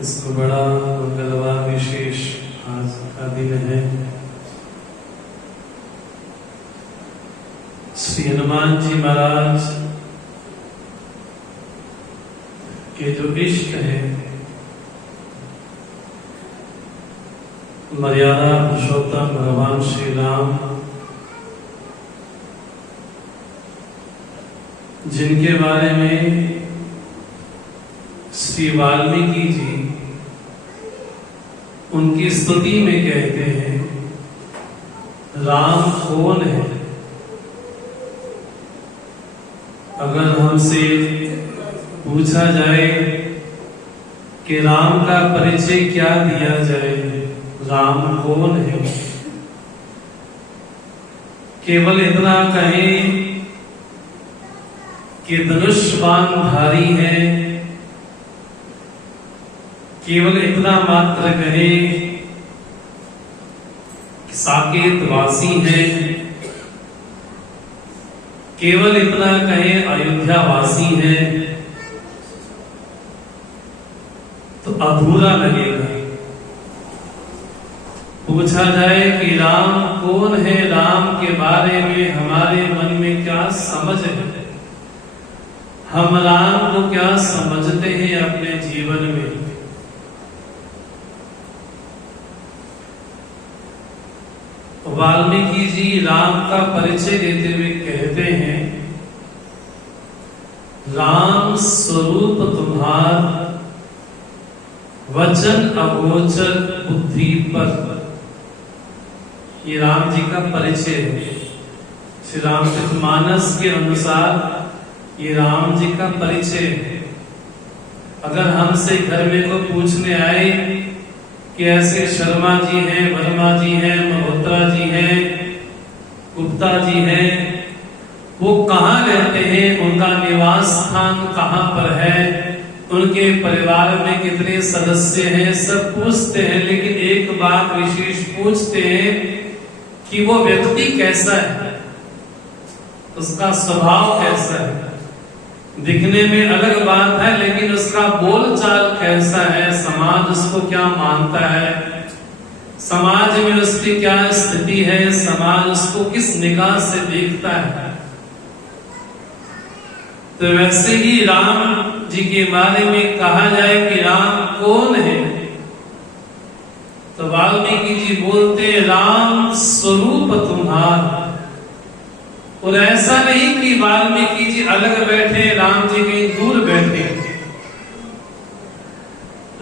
इसको बड़ा मंगलवार विशेष आज का दिन है। श्री हनुमान जी महाराज के जो इष्ट है, मर्यादा पुरुषोत्तम भगवान श्री राम, जिनके बारे में श्री वाल्मीकि जी उनकी स्तुति में कहते हैं, राम कौन है। अगर हमसे पूछा जाए कि राम का परिचय क्या दिया जाए, राम कौन है, केवल इतना कहें कि धनुष बाणधारी है, केवल इतना मात्र कहे कि साकेतवासी है, केवल इतना कहे अयोध्यावासी है, तो अधूरा लगेगा। पूछा जाए कि राम कौन है, राम के बारे में हमारे मन में क्या समझ है, हम राम को क्या समझते हैं अपने जीवन में, वाल्मीकि जी राम का परिचय देते हुए कहते हैं, राम स्वरूप तुम्हार, वचन अगोचर बुद्धि पर। ये राम जी का परिचय है। श्री रामचरितमानस के अनुसार ये राम जी का परिचय है। अगर हमसे घर में को पूछने आए कि ऐसे शर्मा जी हैं, वर्मा जी हैं, मल्होत्रा जी हैं, गुप्ता जी हैं, वो कहाँ रहते हैं, उनका निवास स्थान कहाँ पर है, उनके परिवार में कितने सदस्य हैं, सब पूछते हैं। लेकिन एक बात विशेष पूछते हैं कि वो व्यक्ति कैसा है, उसका स्वभाव कैसा है। दिखने में अलग बात है, लेकिन उसका बोलचाल कैसा है, समाज उसको क्या मानता है, समाज में उसकी क्या स्थिति है, समाज उसको किस निगाह से देखता है। तो वैसे ही राम जी के बारे में कहा जाए कि राम कौन है, तो वाल्मीकि जी बोलते, राम स्वरूप तुम्हार। और ऐसा नहीं कि वाल्मीकि जी अलग बैठे, राम जी कहीं दूर बैठे।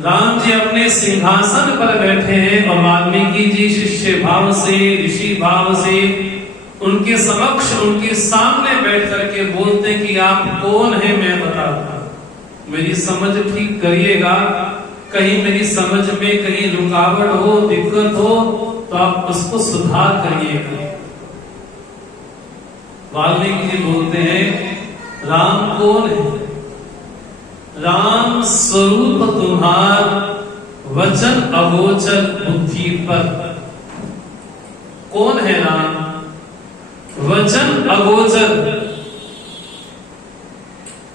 राम जी अपने सिंहासन पर बैठे हैं और वाल्मीकि जी शिष्य भाव से, ऋषि भाव से उनके समक्ष, उनके सामने बैठ करके बोलते कि आप कौन है, मैं बताता हूं, मेरी समझ ठीक करिएगा, कहीं मेरी समझ में कहीं रुकावट हो, दिक्कत हो तो आप उसको सुधार करिएगा। वाल्मीकि जी बोलते हैं, राम कौन है, राम स्वरूप तुम्हार, वचन अगोचर बुद्धि पर। कौन है राम, वचन अगोचर,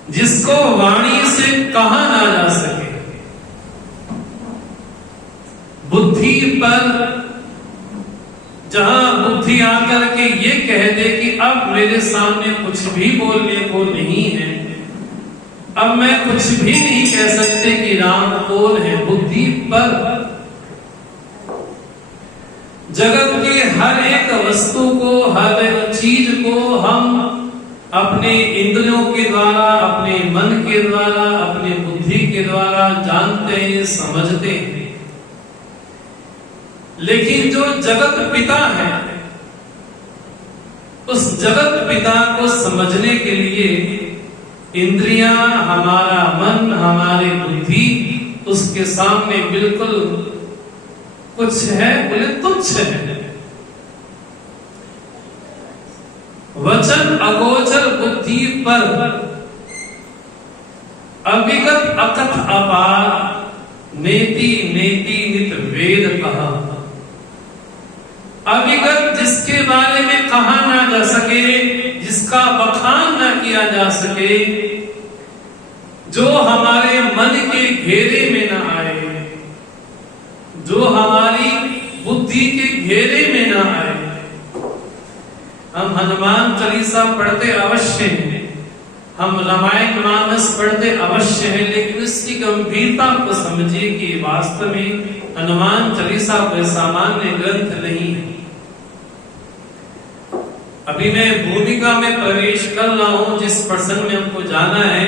जिसको वाणी से कहा ना जा सके, बुद्धि पर, जहां बुद्धि आकर के ये कह दे कि अब मेरे सामने कुछ भी बोलने को नहीं है, अब मैं कुछ भी नहीं कह सकते कि राम कौन है। बुद्धि पर, जगत के हर एक वस्तु को, हर एक चीज को हम अपने इंद्रियों के द्वारा, अपने मन के द्वारा, अपने बुद्धि के द्वारा जानते हैं, समझते हैं। लेकिन जो जगत पिता है, उस जगत पिता को समझने के लिए इंद्रियां, हमारा मन, हमारी बुद्धि उसके सामने बिल्कुल कुछ है, बोले तुच्छ है। वचन अगोचर बुद्धि पर, अविगत अकथ अपार, नेति नेति नित वेद कहा। अविगत, जिसके बारे में कहा ना जा सके, जिसका बखान ना किया जा सके, जो हमारे मन के घेरे में ना आए, हनुमान चालीसा पढ़ते अवश्य हैं, हम रामायण मानस पढ़ते अवश्य हैं, लेकिन इसकी गंभीरता को समझिए कि वास्तव में हनुमान चालीसा कोई सामान्य ग्रंथ नहीं है। अभी मैं भूमिका में प्रवेश कर रहा हूं जिस प्रसंग में हमको जाना है,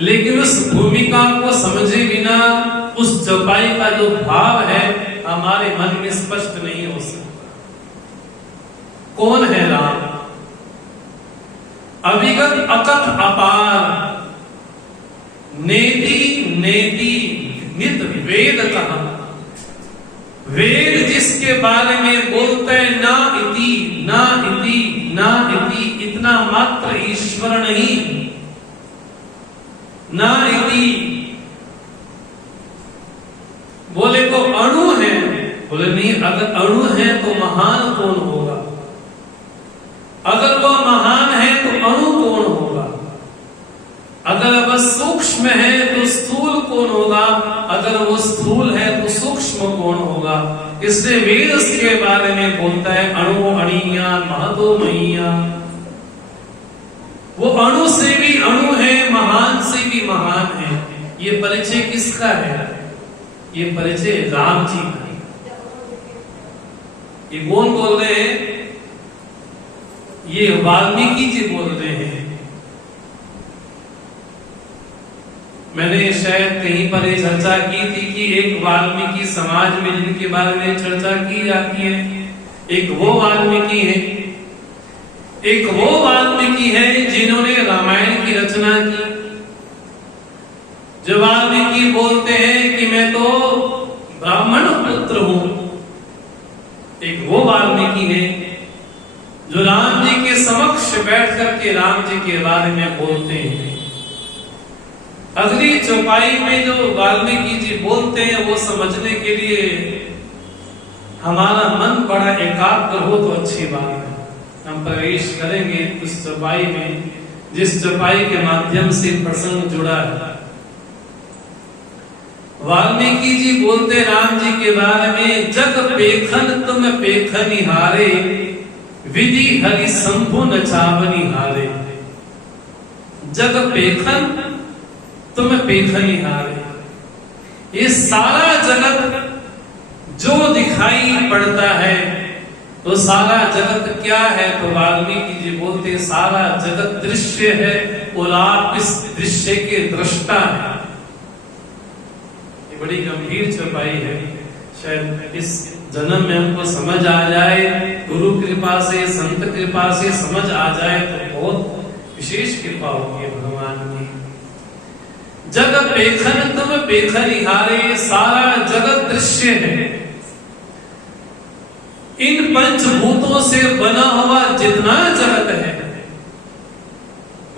लेकिन उस भूमिका को समझे बिना उस चौपाई का जो भाव है हमारे मन में स्पष्ट नहीं हो सकता। कौन है राम? अविगत अकथ अपार, नेति नेति नित वेद कहा। वेद जिसके बारे में बोलते हैं ना इति ना इति ना इति, इतना मात्र ईश्वर नहीं, ना इति बोले को अणु है, बोले नहीं, अगर अणु है तो महान कौन होगा? अगर वह महान है तो अणु कौन होगा? अगर वह सूक्ष्म है तो स्थूल कौन होगा? अगर वो स्थूल है तो सूक्ष्म कौन होगा? इसलिए वेद के बारे में बोलता है अणु अणिया महतो मईया। वो अणु से भी अणु है, महान से भी महान है। ये परिचय किसका है? ये परिचय राम जी का है। ये कौन बोल रहे हैं? ये वाल्मीकि जी बोल रहे हैं। मैंने शायद कहीं पर ये चर्चा की थी कि एक वाल्मीकि समाज में जिनके बारे में चर्चा की जाती है, एक वो वाल्मीकि है, एक वो वाल्मीकि है जिन्होंने रामायण की रचना की। जो वाल्मीकि बोलते हैं कि मैं तो ब्राह्मण पुत्र हूं, एक वो वाल्मीकि है जो राम जी के समक्ष बैठ करके राम जी के बारे में बोलते हैं। अगली चौपाई में जो वाल्मीकि जी बोलते हैं वो समझने के लिए हमारा मन बड़ा एकाग्र हो तो अच्छी बात है। हम प्रवेश करेंगे उस चौपाई में जिस चौपाई के माध्यम से प्रसंग जुड़ा है। वाल्मीकि जी बोलते राम जी के बारे में, जग पेखन तुम पेखनि हारे, विधि हरि शंभु नचावनि हारे। जग पेखन तुम पेखनि हारे। ये सारा जगत जो दिखाई पड़ता है तो सारा जगत क्या है? तो वाल्मीकि जी बोलते सारा जगत दृश्य है और आप इस दृश्य के दृष्टा है। ये बड़ी गंभीर चौपाई है। शायद इस जन्म में हमको समझ आ जाए, गुरु कृपा से, संत कृपा से समझ आ जाए तो बहुत विशेष कृपा होगी भगवान की। जग पेखन तुम पेखनि हारे, सारा जगत दृश्य है। इन पंचभूतों से बना हुआ जितना जगत है,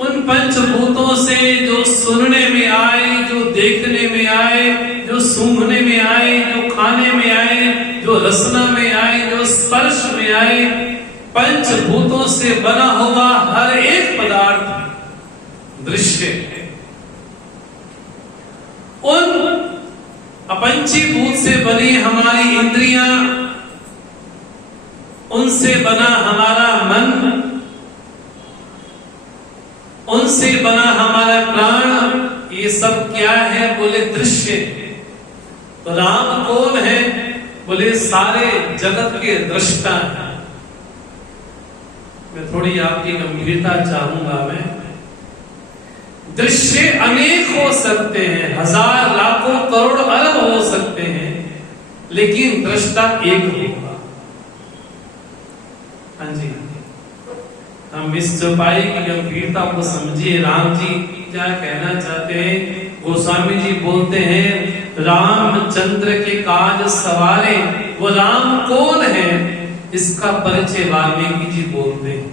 उन पंचभूतों से जो सुनने में आए, जो देखने में आए, जो सूंघने में आए, जो खाने में आए, जो रसना में आए, जो स्पर्श में आए, पंचभूतों से बना हुआ हर एक पदार्थ दृश्य है। उन अपंचीभूत से बनी हमारी इंद्रियां, उनसे बना हमारा मन, उनसे बना हमारा प्राण, ये सब क्या है? बोले दृश्य। तो राम कौन है? बोले सारे जगत के दृष्टा है। मैं थोड़ी आपकी गंभीरता चाहूंगा। मैं दृश्य अनेक हो सकते हैं, हजार लाखों करोड़ अरब हो सकते हैं, लेकिन दृष्टा एक होगा। हाँ जी, हम इस चौपाई की गंभीरता को समझिए। राम जी क्या कहना चाहते हैं? गोस्वामी जी बोलते हैं रामचंद्र के काज सवारे। वो राम कौन है इसका परिचय वाल्मीकि जी बोलते हैं।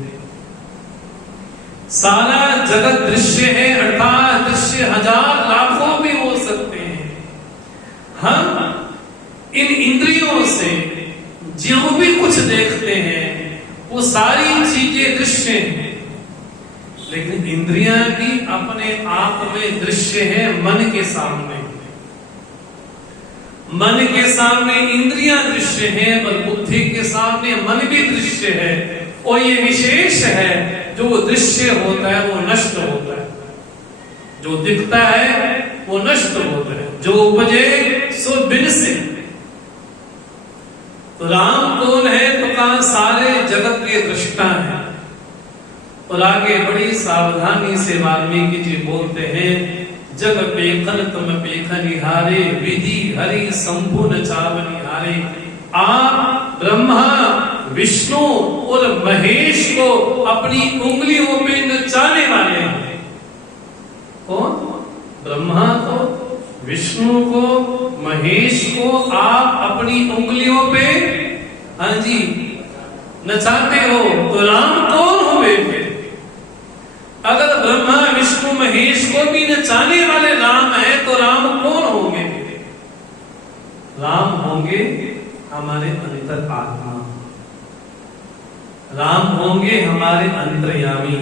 सारा जगत दृश्य है, अर्थात दृश्य हजार लाखों भी हो सकते हैं। हम इन इंद्रियों से जो भी कुछ देखते हैं वो सारी चीजें दृश्य हैं, लेकिन इंद्रियां भी अपने आप में दृश्य है। मन के सामने, मन के सामने इंद्रियां दृश्य है और बुद्धि के सामने मन भी दृश्य है। और ये विशेष है, जो दृश्य होता है वो नष्ट होता है, जो दिखता है वो नष्ट होता है, जो उपजे सो बिनसे। तो राम कौन है? तो कहा सारे जगत के दृष्टा है। और आगे बड़ी सावधानी से वाल्मीकि जी बोलते हैं, जग पेखन तुम पेखनिहारे, विधि हरि शंभु न चावनिहारे। आप ब्रह्मा विष्णु और महेश को अपनी उंगलियों में नचाने वाले हैं। कौन? ब्रह्मा को, विष्णु को, महेश को आप अपनी उंगलियों पे, हाँ जी, नचाते हो। तो राम कौन हुए फिर? अगर ब्रह्मा विष्णु महेश को भी नचाने वाले राम है, तो राम कौन होंगे? राम होंगे हमारे अंतर आत्मा, राम होंगे हमारे अंतर्यामी,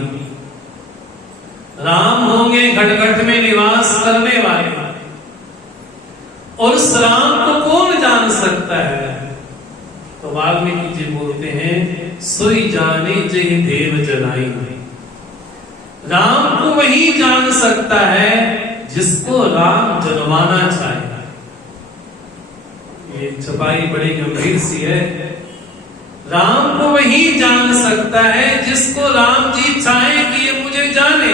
राम होंगे घट घट में निवास करने वाले। और उस राम को कौन जान सकता है? तो वाल्मीकि जी बोलते हैं, सोई जाने जय देव जनाई। राम को वही जान सकता है जिसको राम जनवाना चाहे। ये छपाई बड़ी गंभीर सी है। राम को वही जान सकता है जिसको राम जी चाहे कि ये मुझे जाने।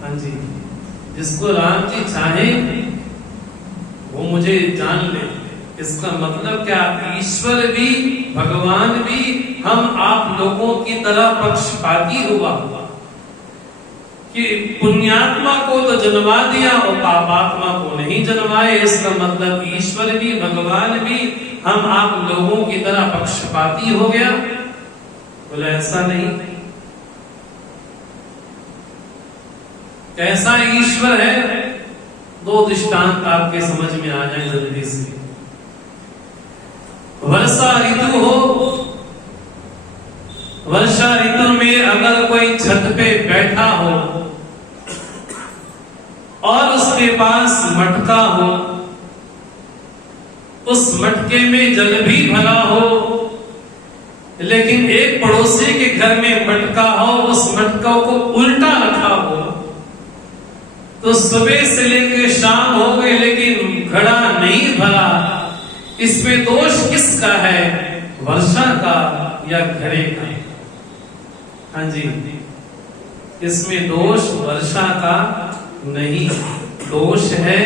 हाँ जी, जिसको राम जी चाहे वो मुझे जान ले। इसका मतलब क्या? ईश्वर भी, भगवान भी हम आप लोगों की तरह पक्षपाती हुआ कि पुण्यात्मा को तो जन्मा दिया और पापात्मा को नहीं जन्माए। इसका मतलब ईश्वर भी, भगवान भी हम आप लोगों की तरह पक्षपाती हो गया। बोले ऐसा नहीं। कैसा ईश्वर है? दो दृष्टांत आपके समझ में आ जाए जल्दी से। वर्षा ऋतु हो, वर्षा ऋतु में अगर कोई छत पे बैठा हो और उसके पास मटका हो, उस मटके में जल भी भरा हो, लेकिन एक पड़ोसी के घर में मटका हो, उस मटका को उल्टा रखा हो, तो सुबह से लेकर शाम हो गई लेकिन घड़ा नहीं भरा। इसमें दोष किसका है? वर्षा का या घड़े का? हाँ जी, इसमें दोष वर्षा का नहीं, दोष है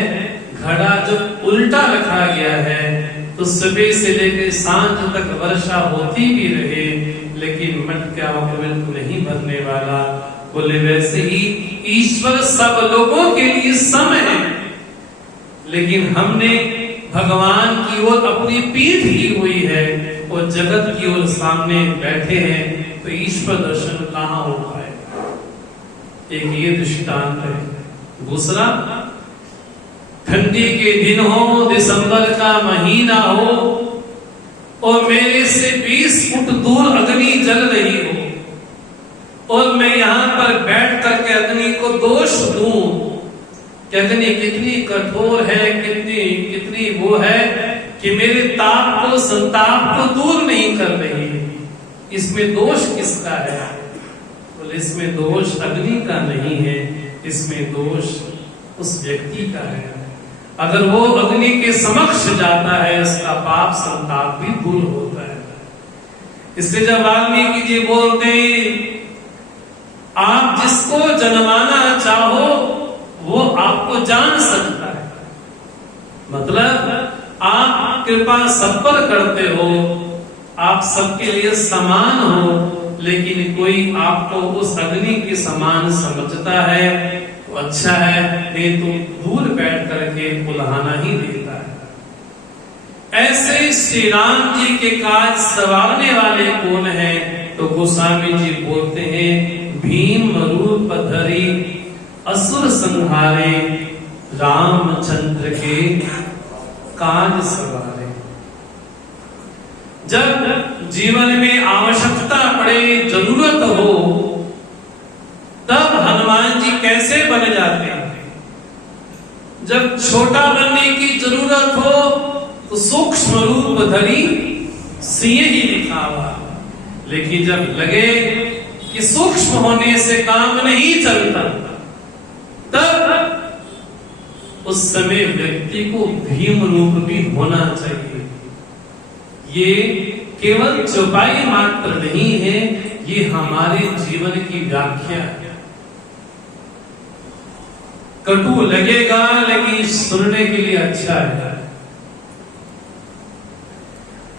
घड़ा जब उल्टा रखा गया है तो सुबह से लेकर सांझ तक वर्षा होती भी रहे लेकिन मटका बिल्कुल नहीं भरने वाला। बोले वैसे ही ईश्वर सब लोगों के लिए सम है, लेकिन हमने भगवान की ओर अपनी पीठ की हुई है और जगत की ओर सामने बैठे हैं, तो ईश्वर दर्शन कहाँ हो पाए? एक ये दृष्टांत है। दूसरा, ठंडी के दिन हो, दिसंबर का महीना हो और मेरे से 20 फुट दूर अग्नि जल रही हो और मैं यहाँ पर बैठ करके अग्नि को दोष दूं कि अग्नि कितनी कठोर है, कितनी वो है कि मेरे ताप को, संताप को दूर नहीं कर रही है, इसमें दोष किसका है? बोले इसमें दोष अग्नि का नहीं है, इसमें दोष उस व्यक्ति का है। अगर वो अग्नि के समक्ष जाता है उसका पाप संताप भी दूर होता है। इसलिए जब वाल्मीकि जी बोलते आप जिसको जन्माना चाहो वो आपको जान सकता है, मतलब आप कृपा सब पर करते हो, आप सबके लिए समान हो, लेकिन कोई आपको उस अग्नि के समान समझता है तो अच्छा है, नहीं तो दूर बैठ करके बुलाना ही देता है। ऐसे श्री राम जी के काज सवारने वाले कौन है? तो गोस्वामी जी बोलते हैं भीम रूप धरी असुर संहारे, रामचंद्र के काज सवारे। जब जीवन में आवश्यकता पड़े, जरूरत हो, तब हनुमान जी कैसे बन जाते हैं? जब छोटा बनने की जरूरत हो तो सूक्ष्म रूप धरी सिए ही दिखावा। लेकिन जब लगे कि सूक्ष्म होने से काम नहीं चलता, तब उस समय व्यक्ति को भीम रूप भी होना चाहिए। ये केवल चौपाई मात्र नहीं है, ये हमारे जीवन की व्याख्या है। कटु लगेगा लेकिन सुनने के लिए अच्छा है।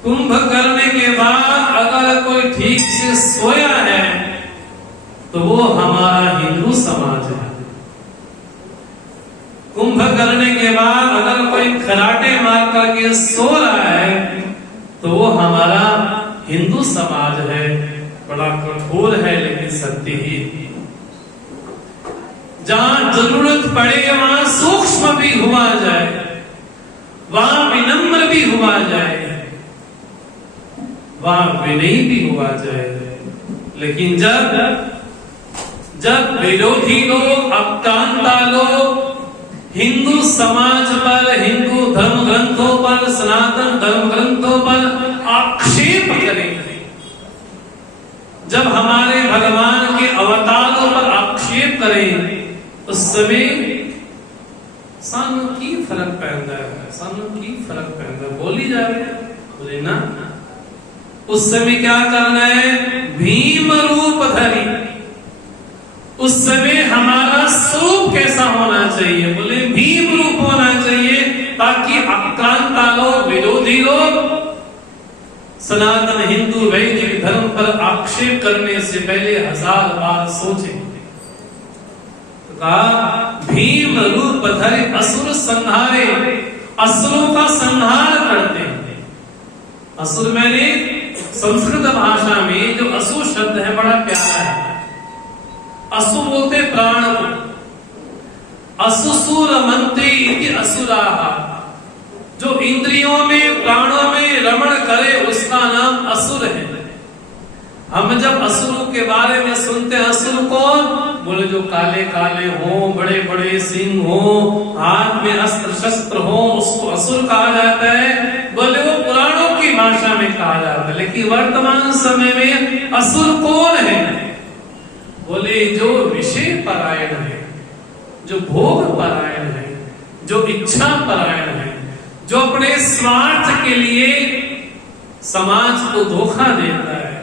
कुंभ करने के बाद अगर कोई ठीक से सोया है तो वो हमारा हिंदू समाज है। कुंभ करने के बाद अगर कोई खराटे मार करके सो रहा है तो वो हमारा हिंदू समाज है। बड़ा कठोर है लेकिन सत्य ही। जहां जरूरत पड़े वहां सूक्ष्म भी हुआ जाए, वहां विनम्र भी हुआ जाए, वहां विनयी भी हुआ जाए। लेकिन जब विरोधी लोग, अपकांता लोग हिंदू समाज पर, हिंदू धर्म ग्रंथों पर, सनातन धर्म ग्रंथों पर आक्षेप करें, जब हमारे भगवान के अवतारों पर आक्षेप करें, उस समय सानू की फर्क पैदा है, सानू की फर्क पैदा बोली जा रही है, बोले ना। उस समय क्या करना है? भीम रूप धरी। उस समय हमारा स्वरूप कैसा होना चाहिए? बोले भीम रूप होना चाहिए, ताकि आक्रांता लोग, विरोधी लोग सनातन हिंदू वैदिक धर्म पर आक्षेप करने से पहले 1000 बार सोचें। भीम रूप धरे असुर संहारे, असुरों का संहार करते हैं। असुर मैंने संस्कृत भाषा में जो असुर शब्द है बड़ा प्यारा है। असु बोलते प्राण को, असुसूर मंत्री इति असुराहा। जो इंद्रियों में, प्राणों में रमण करे उसका नाम असुर है। हम जब असुरों के बारे में सुनते हैं, असुर कौन? बोले जो काले काले हो, बड़े बड़े सिंह हो, हाथ में अस्त्र शस्त्र हो, उसको असुर कहा जाता है। बोले वो पुराणों की भाषा में कहा जाता है। लेकिन वर्तमान समय में असुर कौन है? बोले जो विषय परायण है, जो भोग परायण है, जो इच्छा परायण है, जो अपने स्वार्थ के लिए समाज को धोखा देता है,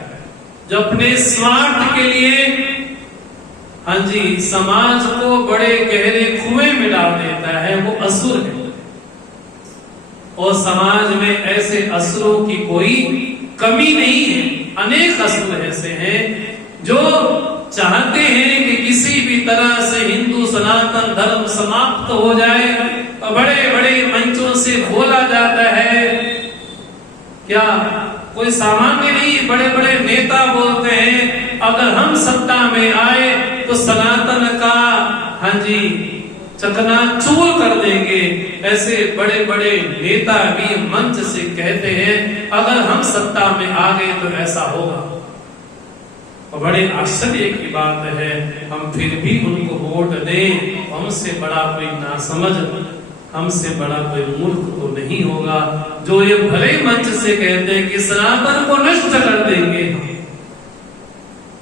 जो अपने स्वार्थ के लिए, हाँ जी, समाज को बड़े गहरे कुएं में डाल देता है, वो असुर है। और समाज में ऐसे असुरों की कोई कमी नहीं है। अनेक असुर ऐसे हैं जो चाहते हैं कि किसी भी तरह से हिंदू सनातन धर्म समाप्त हो जाए। और बड़े बड़े मंचों से बोला जाता है, क्या कोई सामान्य नहीं, बड़े बड़े नेता बोलते हैं अगर हम सत्ता में आए तो सनातन का, हाँ जी, चकनाचूर कर देंगे। ऐसे बड़े बड़े नेता भी मंच से कहते हैं अगर हम सत्ता में आ गए तो ऐसा होगा। और बड़े आश्चर्य की बात है, हम फिर भी उनको वोट दें, हमसे बड़ा कोई नासमझ, हमसे बड़ा कोई मूर्ख तो नहीं होगा जो ये भले मंच से कहते हैं कि सनातन को नष्ट कर देंगे।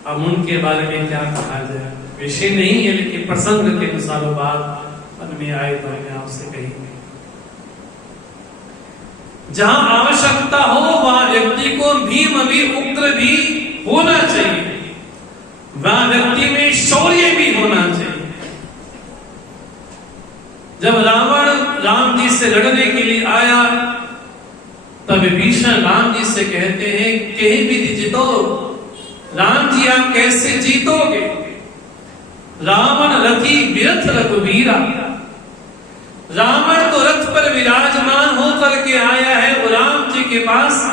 अब उनके बारे में क्या कहा जाए, विषय नहीं है, लेकिन प्रसंग के अनुसार बात मन में आए तो मैं आपसे कहेंगे। जहां आवश्यकता हो वहां व्यक्ति को भीम भी, उग्र भी होना चाहिए, वहां व्यक्ति में शौर्य भी होना चाहिए। जब रावण राम जी से लड़ने के लिए आया तब विभीषण राम जी से कहते हैं कहीं भी जीतो। राम जी आप कैसे जीतोगे? रावण रथी विरथ रघुवीरा। रावण तो रथ पर विराजमान होकर के आया है, वो राम जी के पास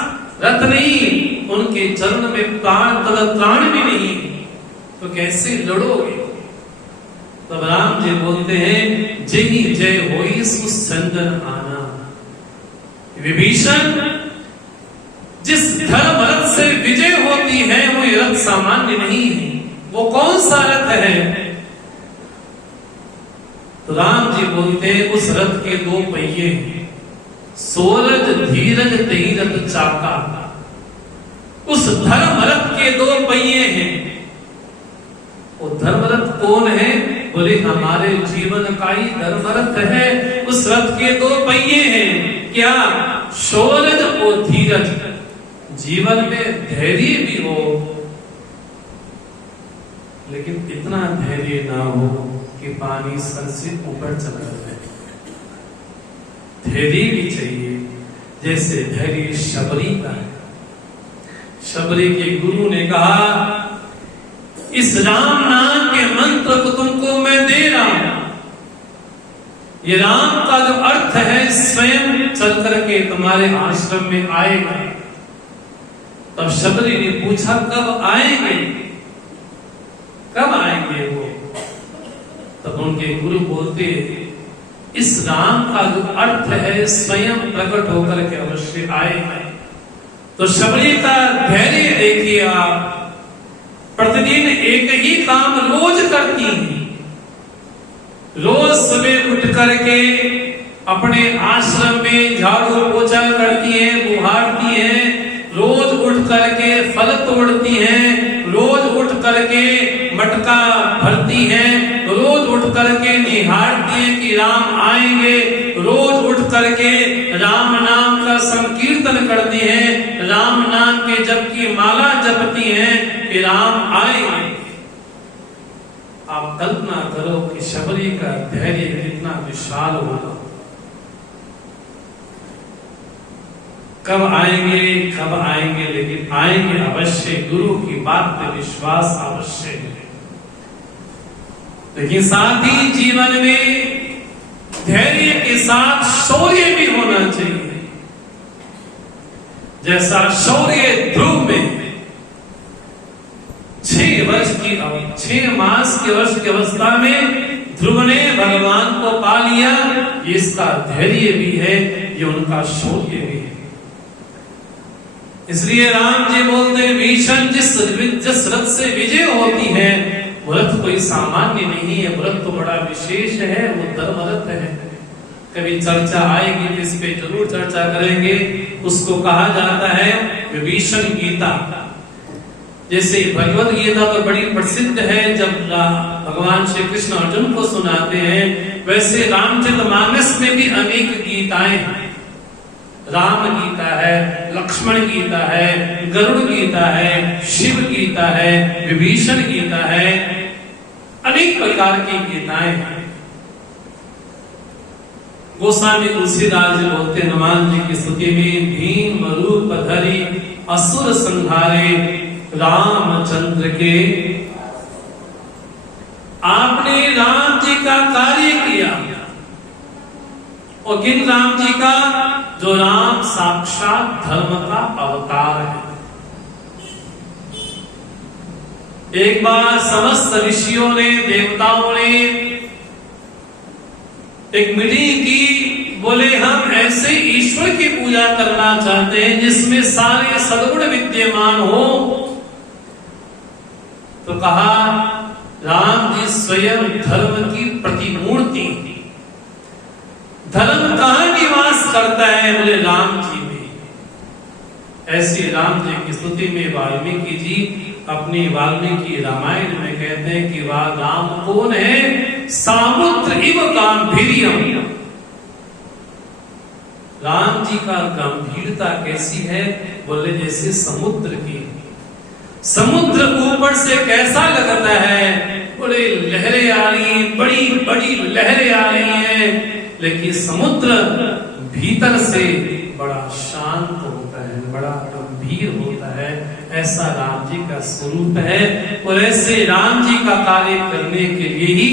रथ नहीं, उनके चरण में प्राण भी नहीं, तो कैसे लड़ोगे? तब राम जी बोलते हैं जय जय होई सुचंदन आना। विभीषण, जिस धर्म रथ से विजय होती है वो ये रथ सामान्य नहीं है। वो कौन सा रथ है? तो राम जी बोलते हैं उस रथ के 2 पहिए हैं, सोरज धीरज तीरथ चाका। उस धर्म रथ के दो पहिए हैं। वो धर्म रथ कौन है? बोले हमारे जीवन का ही धर्म रथ है। उस रथ के दो पहिए हैं, क्या? सोरज और धीरज। जीवन में धैर्य भी हो, लेकिन इतना धैर्य ना हो कि पानी सर से ऊपर चला जाए। धैर्य भी चाहिए, जैसे धैर्य शबरी का है। शबरी के गुरु ने कहा, इस राम नाम के मंत्र को तुमको मैं दे रहा हूं। ये राम का जो अर्थ है स्वयं चल करके तुम्हारे आश्रम में आएगा। तब शबरी ने पूछा, कब आएंगे? कब आएंगे वो? तब उनके गुरु बोलते, इस राम का जो अर्थ है स्वयं प्रकट होकर के अवश्य आएगा। तो शबरी का धैर्य देखिए आप। प्रतिदिन एक ही काम रोज करती हैं। रोज सुबह उठ करके अपने आश्रम में झाड़ू पोछा करती हैं, बुहारती हैं। रोज उठ करके फल तोड़ती हैं। रोज उठ करके मटका भरती हैं। रोज उठ करके निहारती हैं कि राम आएंगे। रोज उठ करके राम नाम का संकीर्तन करती हैं। राम नाम के जप की माला जपती हैं कि राम आएंगे। आप कल्पना करो कि शबरी का धैर्य कितना विशाल होगा। कब आएंगे, कब आएंगे, लेकिन आएंगे अवश्य। गुरु की बात पे विश्वास अवश्य है। लेकिन साथ ही जीवन में धैर्य के साथ शौर्य भी होना चाहिए। जैसा शौर्य ध्रुव में 6 मास के वर्ष की अवस्था में ध्रुव ने भगवान को पा लिया। ये इसका धैर्य भी है, ये उनका शौर्य भी है। इसलिए राम जी बोलते हैं, भीषण जिस रथ से विजय होती है वो रथ कोई सामान्य नहीं है। वो रथ तो बड़ा विशेष है, वो धर्म रथ है। कभी चर्चा आएगी तो इस पे जरूर चर्चा करेंगे। उसको कहा जाता है विभीषण गीता। जैसे भगवत गीता तो बड़ी प्रसिद्ध है, जब भगवान श्री कृष्ण अर्जुन को सुनाते हैं, वैसे रामचरितमानस में भी अनेक गीताएं हैं। राम गीता है, लक्ष्मण गीता है, गरुड़ गीता है, शिव गीता है, विभीषण गीता है, अनेक प्रकार की गीताएं हैं। गोस्वामी तुलसीदास जी बोलते हैं हनुमान जी की स्तुति में, भीम रूप धरि असुर संहारे रामचंद्र के। आपने राम जी का कार्य किया, और किन राम जी का? जो राम साक्षात धर्म का अवतार है। एक बार समस्त ऋषियों ने, देवताओं ने एक मीटिंग की। बोले हम ऐसे ईश्वर की पूजा करना चाहते हैं जिसमें सारे सद्गुण विद्यमान हो। तो कहा, राम जी स्वयं धर्म की प्रतिमूर्ति। धर्म कहां निवास करता है? बोले राम जी में। ऐसे राम जी की स्तुति में वाल्मीकि जी अपनी वाल्मीकि रामायण में कहते हैं कि वह राम कौन है? सामुद्र इव गांभीर्यम। राम जी का गंभीरता कैसी है? बोले जैसे समुद्र की। समुद्र ऊपर से कैसा लगता है? बोले लहरें आ रही हैं, बड़ी बड़ी लहरें आ रही हैं, लेकिन समुद्र भीतर से बड़ा शांत होता है, बड़ा गंभीर होता है। ऐसा राम जी का स्वरूप है। और ऐसे राम जी का कार्य करने के लिए ही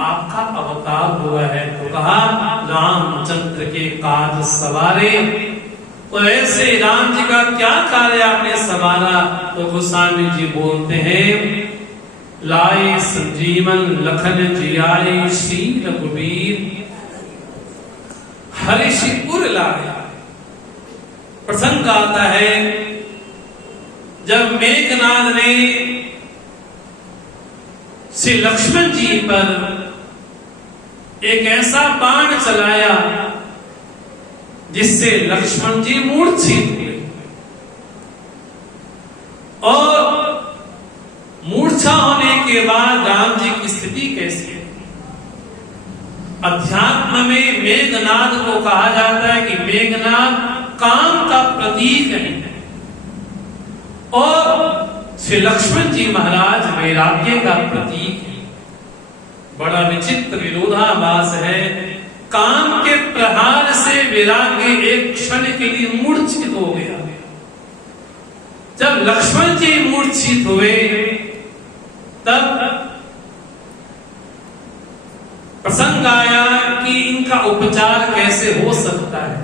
आपका अवतार हुआ है। तो कहा, रामचंद्र के काज सवारे। और ऐसे राम जी का क्या कार्य आपने सवारा? तो गोस्वामी जी बोलते हैं, लाए संजीवन लखन जियाए श्री रघुवीर हरिशिपुर लाया। प्रसंग आता है जब मेघनाद ने श्री लक्ष्मण जी पर एक ऐसा बाण चलाया जिससे लक्ष्मण जी मूर्छित हुए। और मूर्छा होने के बाद राम जी की स्थिति कैसी है? अध्यात्म में मेघनाद को कहा जाता है कि मेघनाद काम का प्रतीक है, और श्री लक्ष्मण जी महाराज वैराग्य का प्रतीक है। बड़ा विचित्र विरोधाभास है। काम के प्रहार से वैराग्य एक क्षण के लिए मूर्छित हो गया। जब लक्ष्मण जी मूर्छित हुए तब प्रसंग आया कि इनका उपचार कैसे हो सकता है।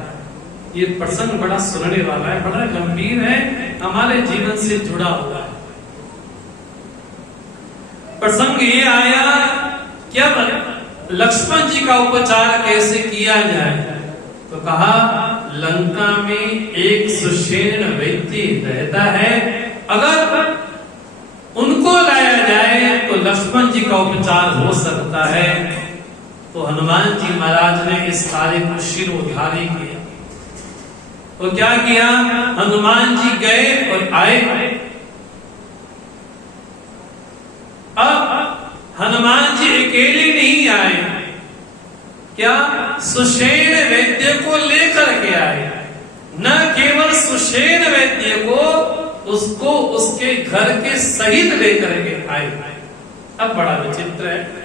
ये प्रसंग बड़ा सुनने वाला है, बड़ा गंभीर है, हमारे जीवन से जुड़ा हुआ है। प्रसंग ये आया क्या लक्ष्मण जी का उपचार कैसे किया जाए, तो कहा लंका में एक सुषेण वैद्य रहता है, अगर उनको लाया जाए तो लक्ष्मण जी का उपचार हो सकता है। तो हनुमान जी महाराज ने इस कार्य को शिरोधार्य किया। तो क्या किया, हनुमान जी गए और आए। अब हनुमान जी अकेले नहीं आए, क्या सुषेण वैद्य को लेकर के आए। न केवल सुषेण वैद्य को, उसको उसके घर के सहित लेकर के आए। अब बड़ा विचित्र है।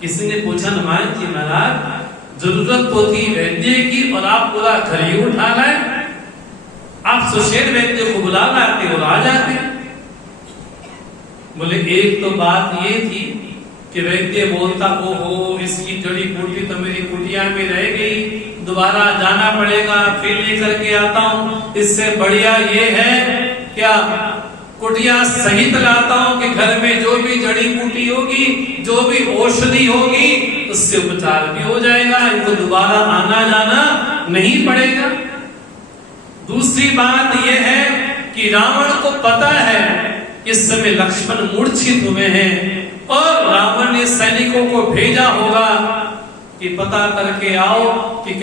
किसी ने पूछा हनुमान जी महाराज जरूरत तो थी वैद्य की और आप पूरा घर ही उठा लाए, आप सुषेण वैद्य को बुला लाते और आ जाते। बोले एक तो बात ये थी कि वैद्य बोलता ओहो इसकी जड़ी बूटी तो मेरी कुटिया में रह गई, दोबारा जाना पड़ेगा, फिर लेकर के आता हूँ। इससे बढ़िया ये है क्या कुटिया सहित लाता हूँ कि घर में जो भी जड़ी बूटी होगी, जो भी औषधि होगी, उससे उपचार भी हो जाएगा, इनको दोबारा आना जाना नहीं पड़ेगा। दूसरी बात यह है कि रावण को पता है इस समय लक्ष्मण मूर्छित हुए हैं, और रावण ने सैनिकों को भेजा होगा कि पता करके आओ कि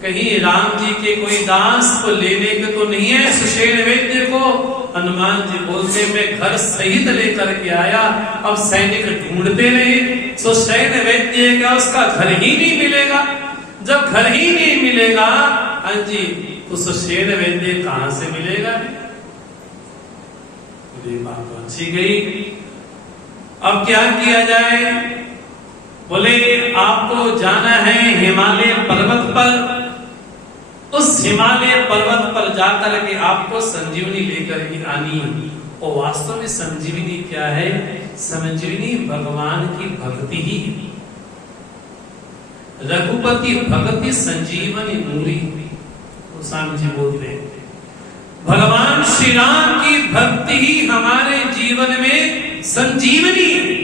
कहीं राम जी के कोई दास को लेने के तो नहीं है सुषेण वैद्य को। हनुमान जी बोलते मैं घर सहित लेकर के आया। अब सैनिक ढूंढते रहे, सुषेण वैद्य का उसका घर ही नहीं मिलेगा। जब घर ही नहीं मिलेगा हाँ जी, तो सुषेण वैद्य कहां से मिलेगा। ये बात तो अच्छी गई। अब क्या किया जाए, बोले आपको जाना है हिमालय पर्वत पर, उस हिमालय पर्वत पर जाकर के आपको संजीवनी लेकर के आनी। और वास्तव में संजीवनी क्या है, संजीवनी भगवान की भक्ति ही। रघुपति भक्ति संजीवनी मूरी, स्वामी जी बोलते हैं भगवान श्री राम की भक्ति ही हमारे जीवन में संजीवनी है।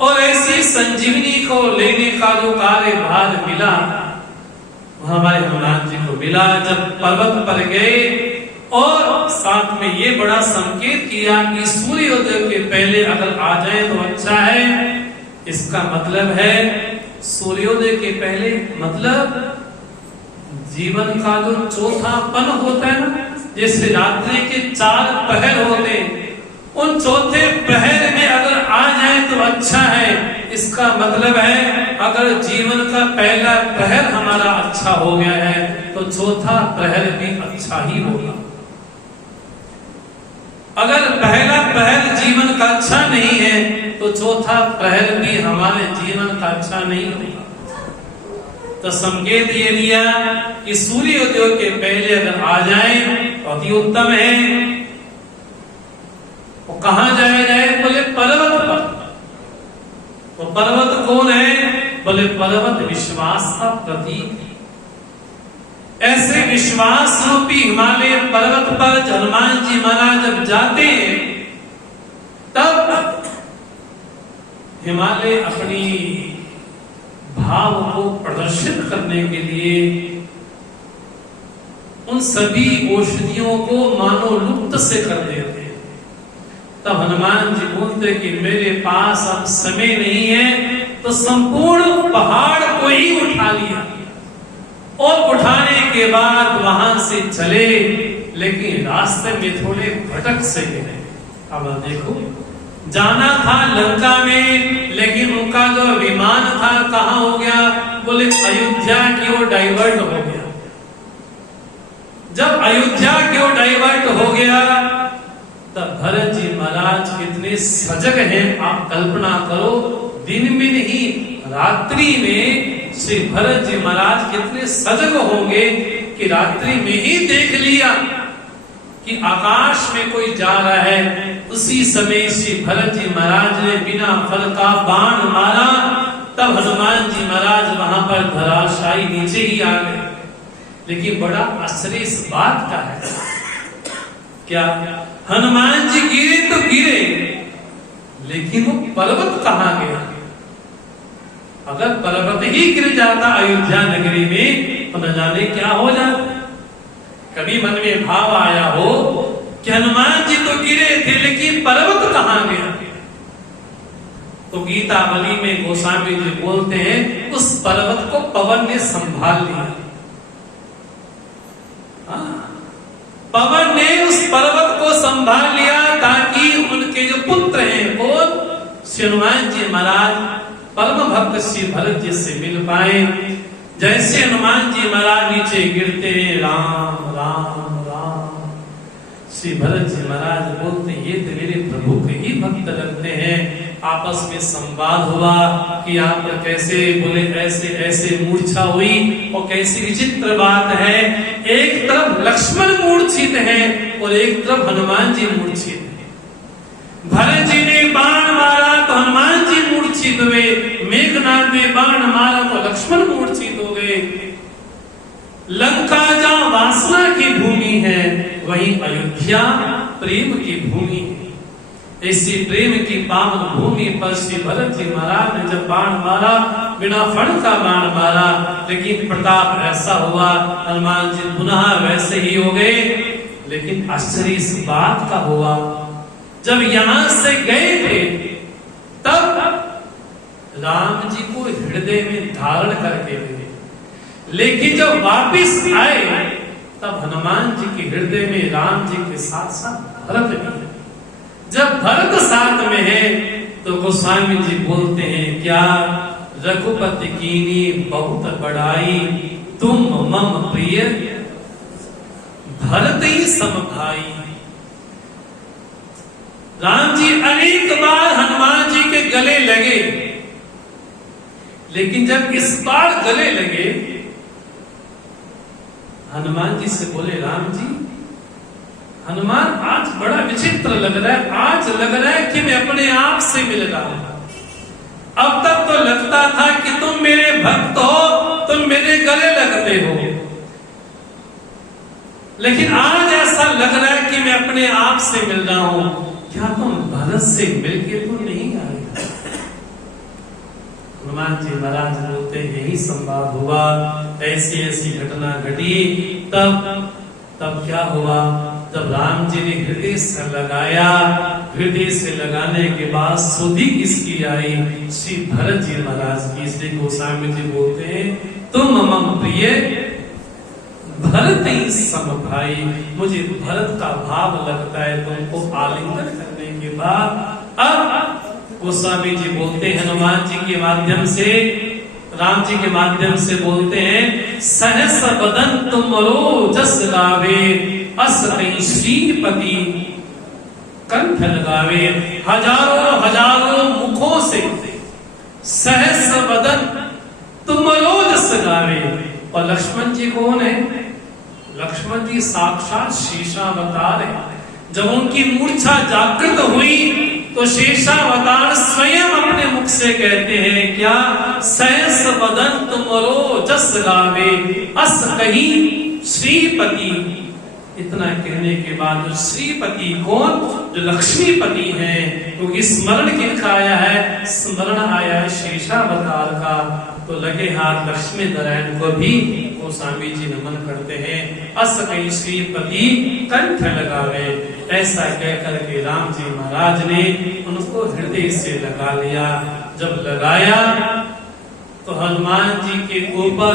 और ऐसी संजीवनी को लेने का जो कार्यभार मिला हमारे हनुमान जी को मिला। जब पर्वत पर गए और साथ में ये बड़ा संकेत किया कि सूर्योदय के पहले अगर आ जाए तो अच्छा है। इसका मतलब है सूर्योदय के पहले, मतलब जीवन का जो चौथापन होता है ना, जैसे रात्रि के 4 पहर होते हैं, उन चौथे पहर में अगर आ जाए तो अच्छा है। इसका मतलब है अगर जीवन का पहला पहर हमारा अच्छा हो गया है तो चौथा पहर भी अच्छा ही होगा। अगर पहला पहर जीवन का अच्छा नहीं है तो चौथा पहर भी हमारे जीवन का अच्छा नहीं होगा। तो संकेत ये दिया कि सूर्योदय के पहले अगर आ जाए तो अति उत्तम है। वो कहां जाया जाए, बोले पर्वत पर। तो पर्वत कौन है, बोले पर्वत विश्वास का प्रतीक। ऐसे विश्वास रूपी हिमालय पर्वत पर हनुमान जी महाराज जब जाते हैं तब हिमालय अपनी भाव को प्रदर्शित करने के लिए उन सभी औषधियों को मानो लुप्त से कर देते। तब हनुमान जी बोलते कि मेरे पास अब समय नहीं है, तो संपूर्ण पहाड़ को ही उठा लिया। और उठाने के बाद वहां से चले, लेकिन रास्ते में थोड़े भटक से गए। अब देखो, जाना था लंका में, लेकिन उनका जो विमान था कहां हो गया? बोले अयोध्या की ओर डाइवर्ट हो गया। जब अयोध्या की ओर डाइवर्ट हो गया, तब भरत जी महाराज कितने सजग हैं, आप कल्पना करो। दिन में नहीं, रात्रि में श्री भरत जी महाराज कितने सजग होंगे कि रात्रि में ही देख लिया कि आकाश में कोई जा रहा है। उसी समय श्री भरत जी महाराज ने बिना फल का बाण मारा, तब हनुमान जी महाराज वहां पर धराशायी नीचे ही आ गए। लेकिन बड़ा आश्चर्य इस बात का है, क्या हनुमान जी गिरे तो गिरे, लेकिन वो पर्वत कहां गया? अगर पर्वत ही गिर जाता अयोध्या नगरी में तो न जाने क्या हो जाता। कभी मन में भाव आया हो कि हनुमान जी तो गिरे थे, लेकिन पर्वत कहां गया? तो गीतावली में गोस्वामी जी बोलते हैं, उस पर्वत को पवन ने संभाल लिया। पवन ने उस पर्वत को संभाल लिया ताकि उनके जो पुत्र हैं वो श्री हनुमान जी महाराज परम भक्त श्री भरत जी से मिल पाए। जैसे हनुमान जी महाराज नीचे गिरते हैं, राम राम राम, श्री भरत जी महाराज बोलते हैं, ये तो मेरे प्रभु के ही भक्त लगते हैं। आपस में संवाद हुआ कि आप कैसे, बोले ऐसे ऐसे मूर्छा हुई, और कैसी विचित्र बात है, एक तरफ लक्ष्मण मूर्छित है और एक तरफ हनुमान जी मूर्छित है। भरत जी ने बाण मारा तो हनुमान जी मूर्छित हुए, मेघनाथ ने बाण मारा तो लक्ष्मण मूर्छित हो गए। लंका जहां वासना की भूमि है, वहीं अयोध्या प्रेम की भूमि है। इसी प्रेम की पावन भूमि पर श्री भरत जी महाराज ने जब बाण मारा, बिना फण का बाण मारा, लेकिन प्रताप ऐसा हुआ, हनुमान जी पुनः वैसे ही हो गए। लेकिन आश्चर्य इस बात का हुआ, जब यहां से गए थे तब राम जी को हृदय में धारण करके गए, लेकिन जब वापिस आए तब हनुमान जी के हृदय में राम जी के साथ साथ भरत भी है। जब भरत साथ में है तो गोस्वामी जी बोलते हैं, क्या रघुपति कीनी बहुत बड़ाई, तुम मम प्रिय भरत ही सम भाई। राम जी अनेक बार हनुमान जी के गले लगे, लेकिन जब इस बार गले लगे, हनुमान जी से बोले, राम जी हनुमान आज बड़ा विचित्र लग रहा है, आज लग रहा है कि मैं अपने आप से मिल रहा हूं। अब तक तो लगता था कि तुम मेरे भक्त हो, तुम मेरे गले लगते हो, लेकिन आज ऐसा लग रहा है कि मैं अपने आप से मिल रहा हूं। क्या तुम भरत से मिलके तो नहीं आए? हनुमान जी महाराज बोलते, यही संवाद हुआ, ऐसी ऐसी घटना घटी। तब क्या हुआ, जब राम जी ने हृदय से लगाया, हृदय से लगाने के बाद सुधि किसकी आई? श्री भरत जी महाराज की। श्री गोस्वामी जी बोलते हैं, तुम मम प्रिय भरत ही सम भाई। मुझे भरत का भाव लगता है तुमको आलिंगन करने के बाद। अब गोस्वामी जी बोलते हैं, हनुमान जी के माध्यम से, राम जी के माध्यम से बोलते हैं, सहस बदन तुमरो जस गावे, अस कहीं श्रीपति कंठ लगावे। हजारों हजारों मुखों से सहस बदन तुमरो जस गावे। और लक्ष्मण जी कौन है? लक्ष्मण जी साक्षात शेषावतार है। जब उनकी मूर्छा जागृत हुई तो शेषावतार स्वयं अपने मुख से कहते हैं, क्या सहस बदन तुमरो जस गावे, अस कहीं श्रीपति। इतना कहने के बाद जो श्रीपति कौन? जो लक्ष्मीपति हैं, क्योंकि स्मरण किनका आया है? स्मरण आया है शेषावतार का। तो लगे हाथ लक्ष्मी नारायण को भी गोस्वामी जी नमन करते हैं। अस कहीं श्रीपति कंठ लगावे, ऐसा कह करके राम जी महाराज ने उनको हृदय से लगा लिया। जब लगाया तो हनुमान जी के ऊपर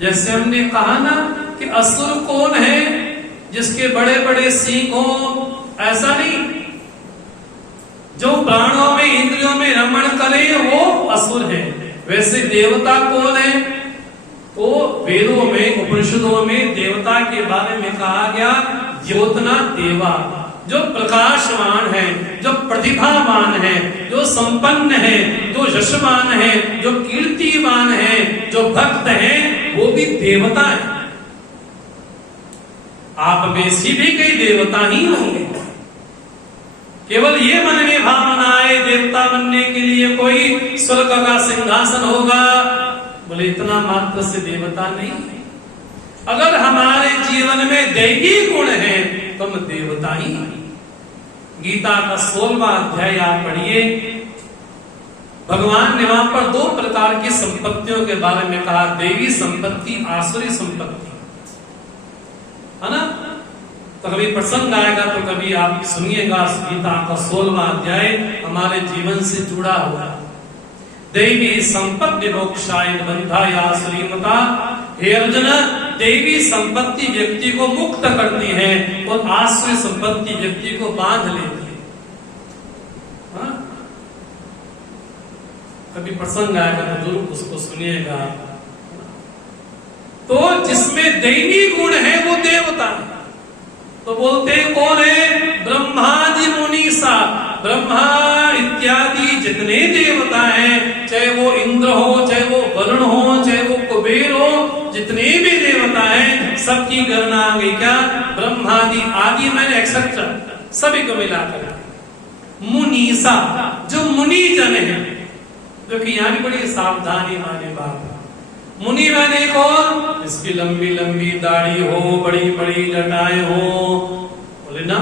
जैसे हमने कहा ना कि असुर कौन है, जिसके बड़े बड़े सींग हो, ऐसा नहीं। जो प्राणों में इंद्रियों में रमण करे वो असुर है। वैसे देवता कौन है? तो वेदों में उपनिषदों में देवता के बारे में कहा गया ज्योतना देवा, जो प्रकाशवान है, जो प्रतिभावान है, जो संपन्न है, जो यशवान है, जो कीर्तिवान है, जो भक्त है, वो भी देवता है। आप में से भी कई देवता ही होंगे। केवल ये मन में भावना आए देवता बनने के लिए कोई स्वर्ग का सिंहासन होगा, बोले इतना मात्र से देवता नहीं। अगर हमारे जीवन में दैवी गुण है तो हम देवता ही। गीता का 16वां अध्याय आप पढ़िए, भगवान ने वहां पर 2 प्रकार की संपत्तियों के बारे में कहा, देवी संपत्ति, आसुरी संपत्ति, है ना। तो कभी प्रसंग आएगा तो कभी आप सुनिएगा, गीता का 16वां अध्याय हमारे जीवन से जुड़ा हुआ। देवी संपत्ति मोक्षाय बंधाया श्रीमता। हे अर्जुन, देवी संपत्ति व्यक्ति को मुक्त करती है और आश्रय संपत्ति व्यक्ति को बांध लेती है। हाँ? कभी प्रसंग आएगा तो जरूर उसको सुनिएगा। तो जिसमें दैवी गुण है वो देवता है। तो बोलते हैं कौन है? ब्रह्मादि मुनीसा। ब्रह्मा इत्यादि जितने देवता हैं, चाहे वो इंद्र हो, चाहे वो वरुण हो, चाहे वो कुबेर हो, जितने भी देवता हैं सबकी गणना आ गई। क्या? ब्रह्मादि आदि मैंने एक्सेट्रा सभी को मिलाकर मुनीसा, जो मुनि जन है, जो कि यहाँ भी बड़ी सावधानी वाली बात है। मुनि मैंने कौन? इसकी लंबी लंबी दाढ़ी हो, बड़ी बड़ी जटाएं हो, बोले ना।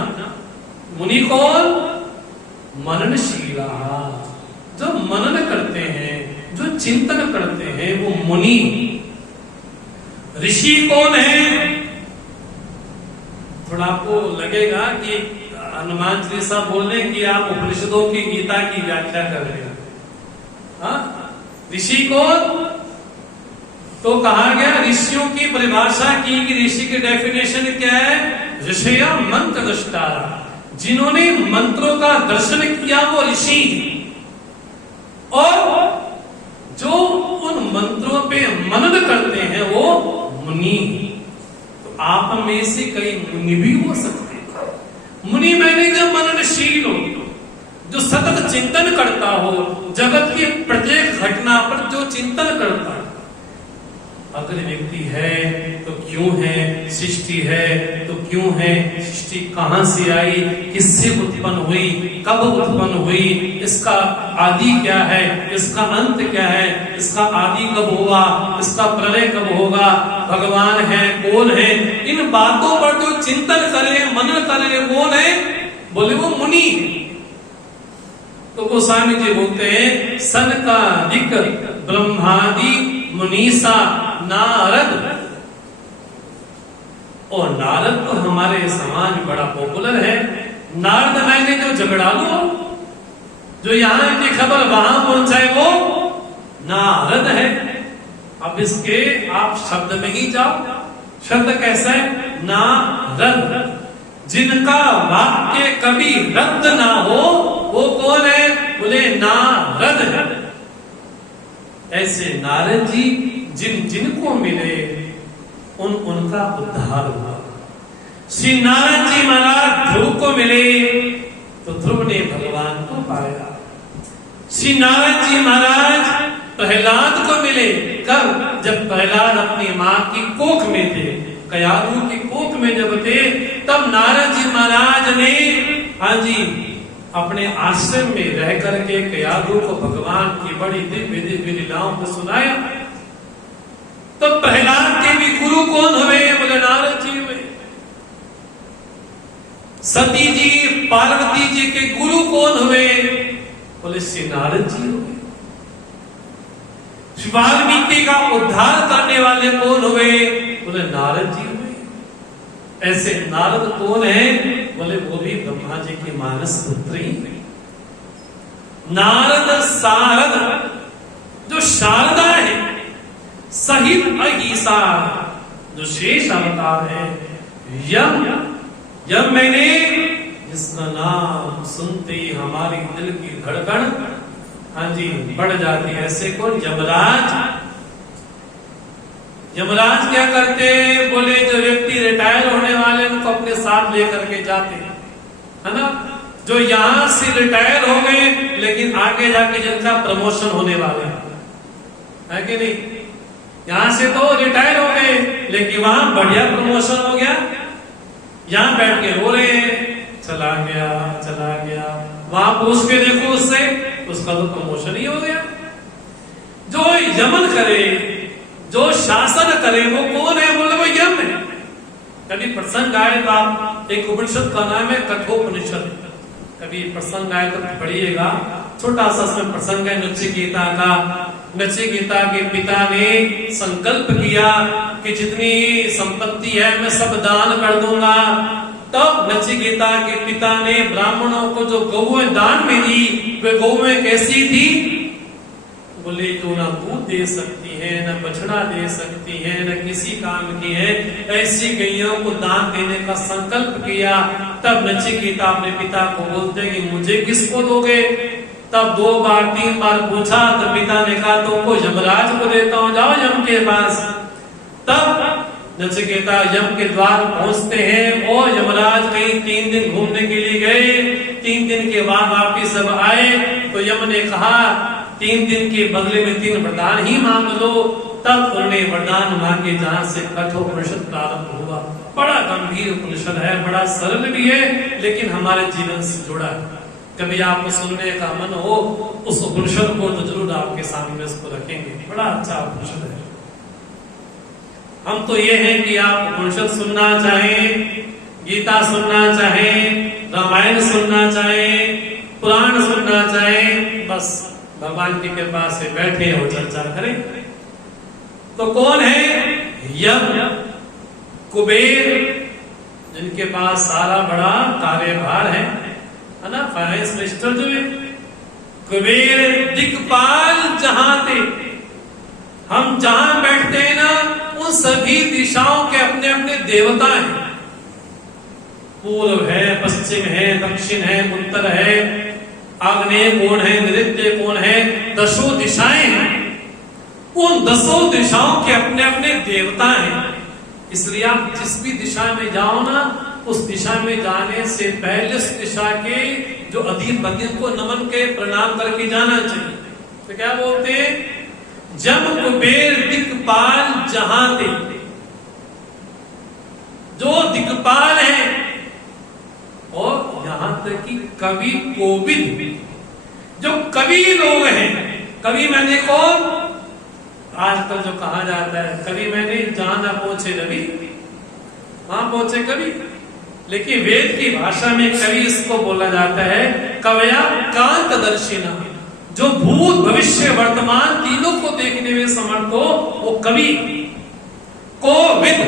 मुनि कौन? मननशीला, जो मनन करते हैं, जो चिंतन करते हैं, वो मुनि। ऋषि कौन है? थोड़ा आपको लगेगा कि हनुमान चालीसा बोलने की आप उपनिषदों की गीता की व्याख्या कर रहे हैं। हाँ? ऋषि कौन? तो कहा गया, ऋषियों की परिभाषा की कि ऋषि की डेफिनेशन क्या है? ऋषया मंत्र दृष्टारा, जिन्होंने मंत्रों का दर्शन किया वो ऋषि, और जो उन मंत्रों पे मनन करते हैं वो मुनि। तो आप में से कई मुनि भी हो सकते हैं। मुनि मैंने जो मननशील हो, जो सतत चिंतन करता हो, जगत की प्रत्येक घटना पर जो चिंतन करता है। अगर व्यक्ति है तो क्यों है, सृष्टि है तो क्यों है, सृष्टि कहां से आई, किससे उत्पन्न हुई, कब उत्पन्न हुई, इसका आदि क्या है, इसका अंत क्या है, इसका आदि कब हुआ, इसका प्रलय कब होगा, भगवान है कौन है, इन बातों पर जो चिंतन करे, मनन करे, कौन है? बोले वो मुनि। तो गोस्वामी जी बोलते हैं, सनकादिक ब्रह्मादि मुनीसा नारद। और नारद तो हमारे समाज में बड़ा पॉपुलर है। नारद मैंने जो झगड़ालू, जो यहां की खबर वहां पहुंचाए, वो नारद है। अब इसके आप शब्द में ही जाओ। शब्द कैसा है? नारद। जिनका वाक्य कभी रद्द ना हो वो कौन है? बोले नारद। ऐसे नारद जी जिनको मिले उनका उद्धार हुआ। श्री नारद जी महाराज ध्रुव को मिले तो ध्रुव ने भगवान को पाया। श्री नारद जी महाराज प्रहलाद को मिले कब? जब प्रहलाद अपनी मां की कोख में थे, कयाधु की कोख में जब थे, तब नारद जी महाराज ने, हाँ जी, अपने आश्रम में रह करके कयाधु को भगवान की बड़ी दिव्य दिव्य लीलाओं को सुनाया। तो प्रहलाद के भी गुरु कौन हुए? बोले नारद जी हुए। सती जी, पार्वती जी के गुरु कौन हुए? बोले श्री नारद जी हुए। वाल्मीकि का उद्धार करने वाले कौन हुए? बोले नारद जी हुए। ऐसे नारद कौन है? बोले वो भी ब्रह्मा जी की मानस पुत्री। नारद सारद, जो शारदा है, सहित अहिसा जो शेष अवतार है। यम यम मैंने जिसका नाम सुनते ही हमारी दिल की धड़कन हाँ जी बढ़ जाती है। ऐसे कौन? यमराज। यमराज क्या करते? बोले जो व्यक्ति रिटायर होने वाले उनको अपने साथ लेकर के जाते हैं, है ना। जो यहां से रिटायर हो गए लेकिन आगे जाके जिनका प्रमोशन होने वाला है कि नहीं, यहां से तो रिटायर हो गए लेकिन वहां बढ़िया प्रमोशन हो गया, यहां बैठ के रो रहे हैं चला गया चला गया। वहां पूछ के देखो उससे, उसका तो प्रमोशन ही हो गया। जो यमन करे, जो शासन करे वो कौन है? बोले वो यम है। कभी प्रसंग आए तो आप, एक उपनिषद का नाम है कठोपनिषद, कभी प्रसंग आए तो पढ़िएगा। छोटा सा इसमें प्रसंग है नचिकेता का। नचिकेता के पिता ने संकल्प किया कि जितनी संपत्ति है मैं सब दान कर दूंगा। तब नचिकेता के पिता ने ब्राह्मणों को जो गौएं दान में दी, वे गौएं कैसी थी? बोले जो ना दूध दे सकती है, न बछड़ा दे सकती है, न किसी काम की है, ऐसी गैयों को दान देने का संकल्प किया। तब नचिकेता अपने पिता को बोलते कि मुझे किसको दोगे? तब 2 बार 3 बार पूछा तो पिता ने कहा तुमको यमराज को देता हूं, जाओ यम के पास। तब नचिकेता यम के द्वार पहुंचते हैं और यमराज कहीं 3 दिन घूमने के लिए गए। 3 दिन के बाद वापिस जब आए तो यम ने कहा 3 दिन के बदले में 3 वरदान ही मांग लो। तब उन्होंने वरदान मांगे जहां से कठोपनिषद प्रारंभ हुआ। बड़ा गंभीर उपनिषद है, बड़ा सरल भी है लेकिन हमारे जीवन से जुड़ा है। कभी आपको सुनने का मन हो उस उपनिषद को तो जरूर आपके सामने इसको रखेंगे। बड़ा अच्छा उपनिषद है। हम तो ये हैं कि आप उपनिषद सुनना चाहें, गीता सुनना चाहें, रामायण सुनना चाहें, पुराण सुनना चाहें, बस भगवान की कृपा से बैठे और चर्चा करें। तो कौन है? यम, कुबेर, जिनके पास सारा बड़ा कार्यभार है ना, फाइनेंस मिनिस्टर जो है। कुबेर दिक्पाल जहां थे, हम जहां बैठते हैं ना उन सभी दिशाओं के अपने अपने देवता हैं। पूर्व है, पश्चिम है, दक्षिण है, उत्तर है, आग्नेय कौन है, नैऋत्य कौन है, 10 दिशाएं हैं। उन 10 दिशाओं के अपने अपने देवता हैं। इसलिए आप जिस भी दिशा में जाओ ना, उस दिशा में जाने से पहले उस दिशा के जो अधिपति को नमन के प्रणाम करके जाना चाहिए। तो क्या बोलते हैं? जम कुबेर दिक्पाल जहां थे। जो दिक्पाल है और यहां तक कि कवि कोविद, जो कवि लोग हैं। कवि मैंने कौन? आजकल जो कहा जाता है कवि मैंने जहां ना पहुंचे रवि वहां पहुंचे कवि। लेकिन वेद की भाषा में कवि इसको बोला जाता है कवया कांतदर्शिना, जो भूत भविष्य वर्तमान तीनों को देखने में समर्थ हो वो कवि। कोविद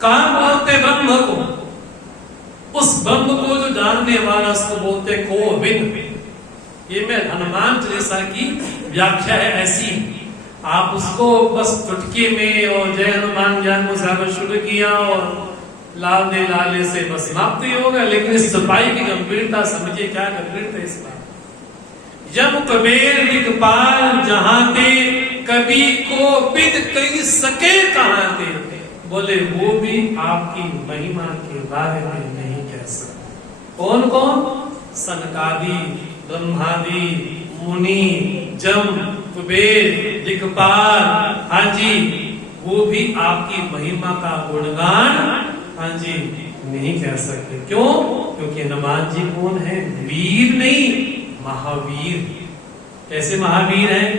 कहा बोलते ब्रह्म को, उस ब्रह्म को जो जानने वाला उसको बोलते कोविद। ये मैं हनुमान चालीसा की व्याख्या है ऐसी। आप उसको बस चुटकी में और जय हनुमान ज्ञान को सागर शुरू किया और लाल दे लाले से बस समाप्त ही होगा। लेकिन इस सफाई की गंभीरता समझिए, क्या गंभीरता इस बात। जब कुबेर दिक्पाल जहां थे, कवि कोविद कहीं सके कहां थे। बोले वो भी आपकी महिमा के बारे में नहीं कह सकते। कौन कौन? सनकादि, ब्रह्मादि, मुनि, जम, कुबेर, दिक्पाल, हाँ जी, वो भी आपकी महिमा का गुणगान हाँ जी नहीं कह सकते। क्यों? क्योंकि हनुमान जी कौन है? वीर नहीं, महावीर। कैसे महावीर हैं?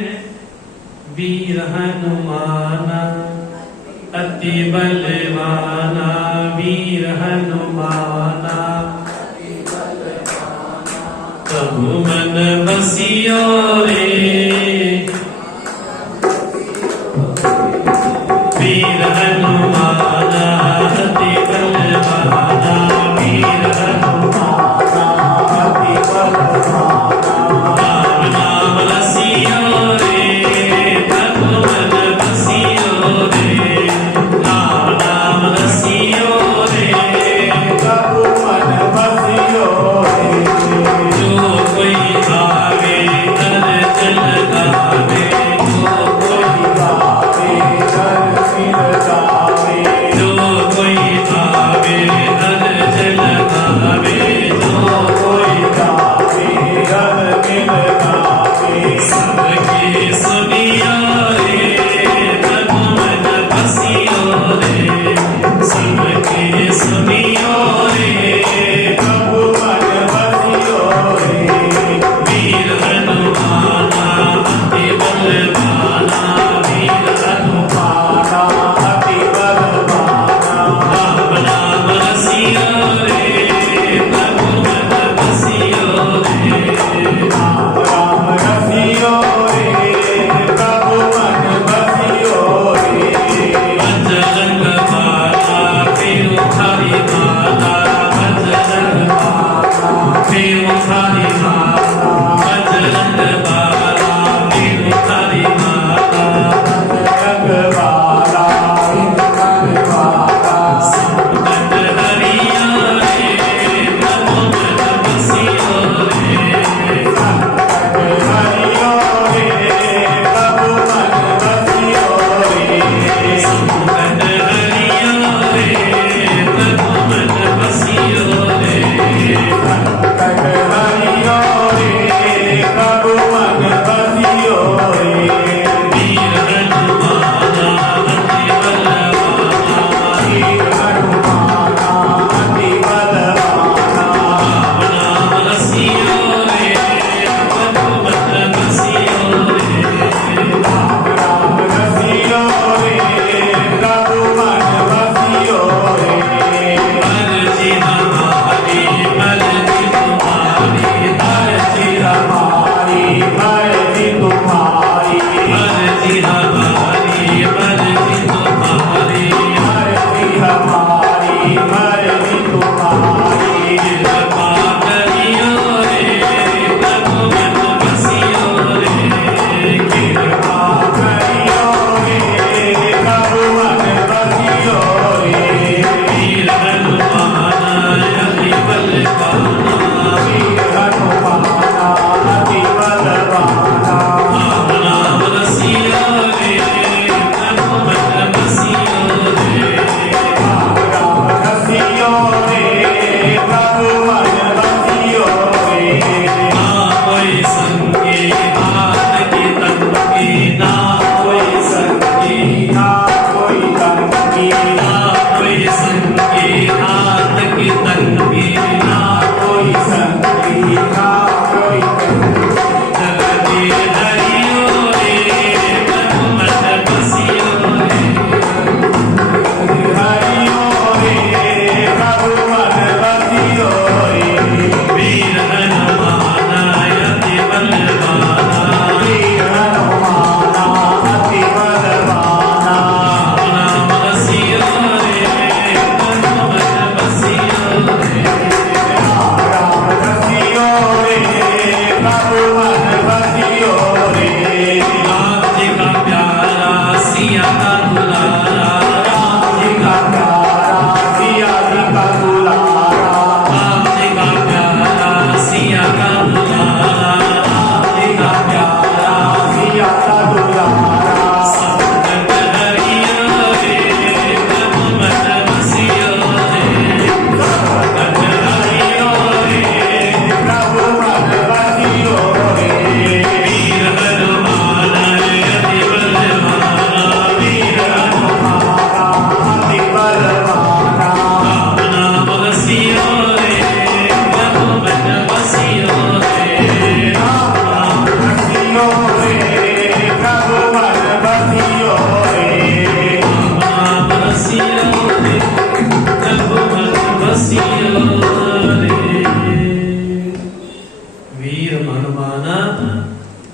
वीर हनुमाना अति बलवाना, वीर हनुमाना प्रभु मन बसियो रे। वीर हनुमाना अति बलवाना, वीर हनुमाना अति बलवाना, राम नाम रसियो रे, प्रभु मन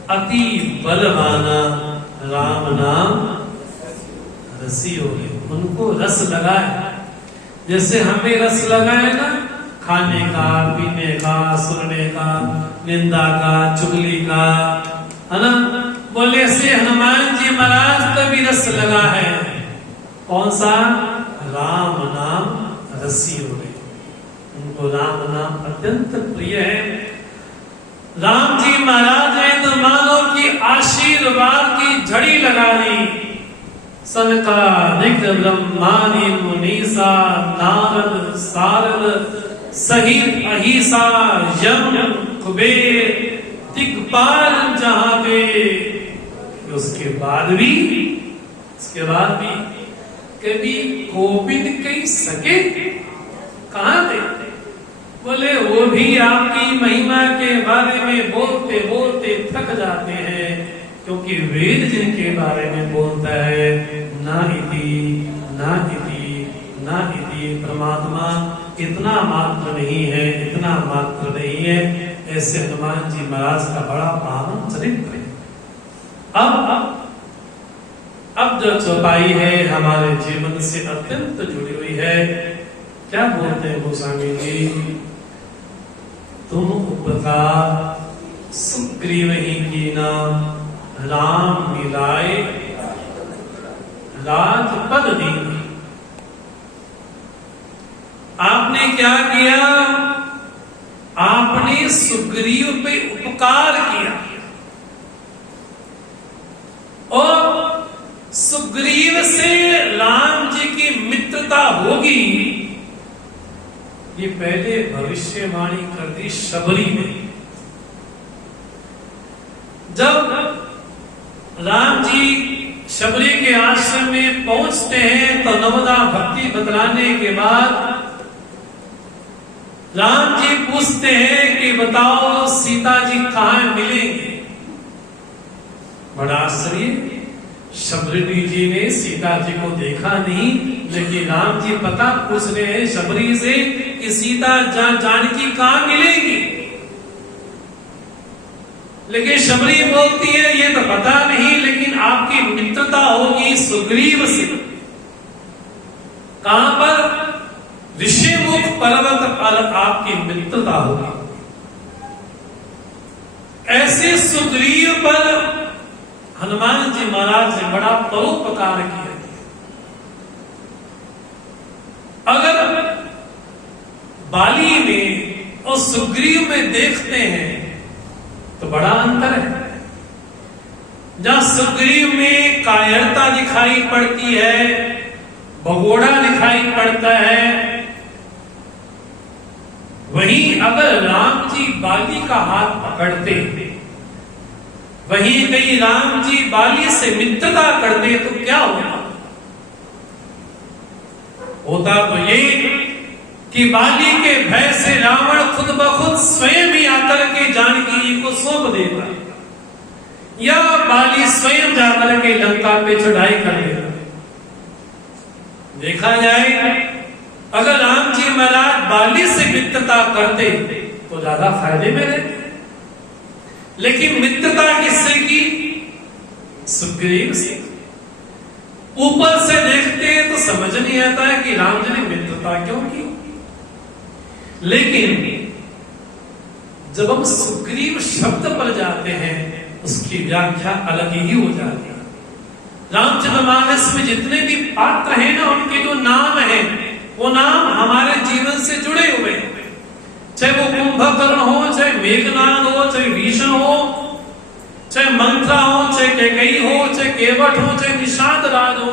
अति बलवाना राम नाम रसियो। उनको रस लगा है, जैसे हमें रस लगा है ना खाने का, पीने का, सुनने का, निंदा का, चुगली का, है ना। बोले से हनुमान जी महाराज का भी रस लगा है। कौन सा? राम नाम रसियो। उनको राम नाम अत्यंत प्रिय है। राम जी महाराज ने तो मानो कि आशीर्वाद की झड़ी लगा दी। सनकादिक ब्रह्मादि मुनीसा नारद सारद सहित अहिसा यम कुबेर दिक्पाल जहां पे। उसके बाद भी कभी गोविंद कहीं सके कहां थे? बोले वो भी आपकी महिमा के बारे में बोलते बोलते थक जाते हैं, क्योंकि वेद जिनके बारे में बोलता है ना इति ना इति ना इति, परमात्मा इतना मात्र नहीं है, इतना मात्र नहीं है। ऐसे हनुमान जी महाराज का बड़ा पावन चरित्र है। अब जो चौपाई है हमारे जीवन से अत्यंत जुड़ी हुई है। क्या बोलते हैं गोस्वामी जी? तुम उपकार सुग्रीव ही कीना, राम मिलाए राजपद दीना। आपने क्या किया? आपने सुग्रीव पे उपकार किया, और सुग्रीव से राम जी की मित्रता होगी, ये पहले भविष्यवाणी कर दी शबरी ने। जब राम जी शबरी के आश्रम में पहुंचते हैं तो नवदा भक्ति बतलाने के बाद राम जी पूछते हैं कि बताओ सीता जी कहां मिलेंगे? बड़ा आश्चर्य, शबरी जी ने सीता जी को देखा नहीं, लेकिन राम जी पता पूछ रहे हैं शबरी से कि सीता जानकी कहां मिलेगी। लेकिन शबरी बोलती है ये तो पता नहीं, लेकिन आपकी मित्रता होगी सुग्रीव से। कहां पर? ऋषिमुख पर्वत पर आपकी मित्रता होगी। ऐसे सुग्रीव पर हनुमान जी महाराज ने बड़ा परोपकार किया। अगर बाली में और सुग्रीव में देखते हैं तो बड़ा अंतर है। जहां सुग्रीव में कायरता दिखाई पड़ती है, भगोड़ा दिखाई पड़ता है, वहीं अगर राम जी बाली का हाथ पकड़ते, वहीं कहीं राम जी बाली से मित्रता करते तो क्या होता? होता तो ये कि बाली के भय से रावण खुद ब खुद स्वयं ही आकर के जानकी जी को सौंप देता, या बाली स्वयं जाकर के लंका पे चढ़ाई कर देता। देखा जाए अगर राम जी महाराज बाली से मित्रता करते तो ज्यादा फायदे में रहते, लेकिन मित्रता किससे की? सुग्रीव से। ऊपर से देखते हैं तो समझ नहीं आता है कि राम जी ने मित्रता क्यों की, लेकिन जब हम सुग्रीव शब्द पर जाते हैं उसकी व्याख्या अलग ही हो जाती है। रामचरितमानस में जितने भी पात्र हैं ना, उनके जो नाम हैं वो नाम हमारे जीवन से जुड़े हुए हैं। चाहे वो कुंभकर्ण हो, चाहे मेघनाद हो, चाहे भीषण हो, चाहे मंत्रा हो, चाहे कैकेयी हो, चाहे केवट हो, चाहे निषाद राज हो,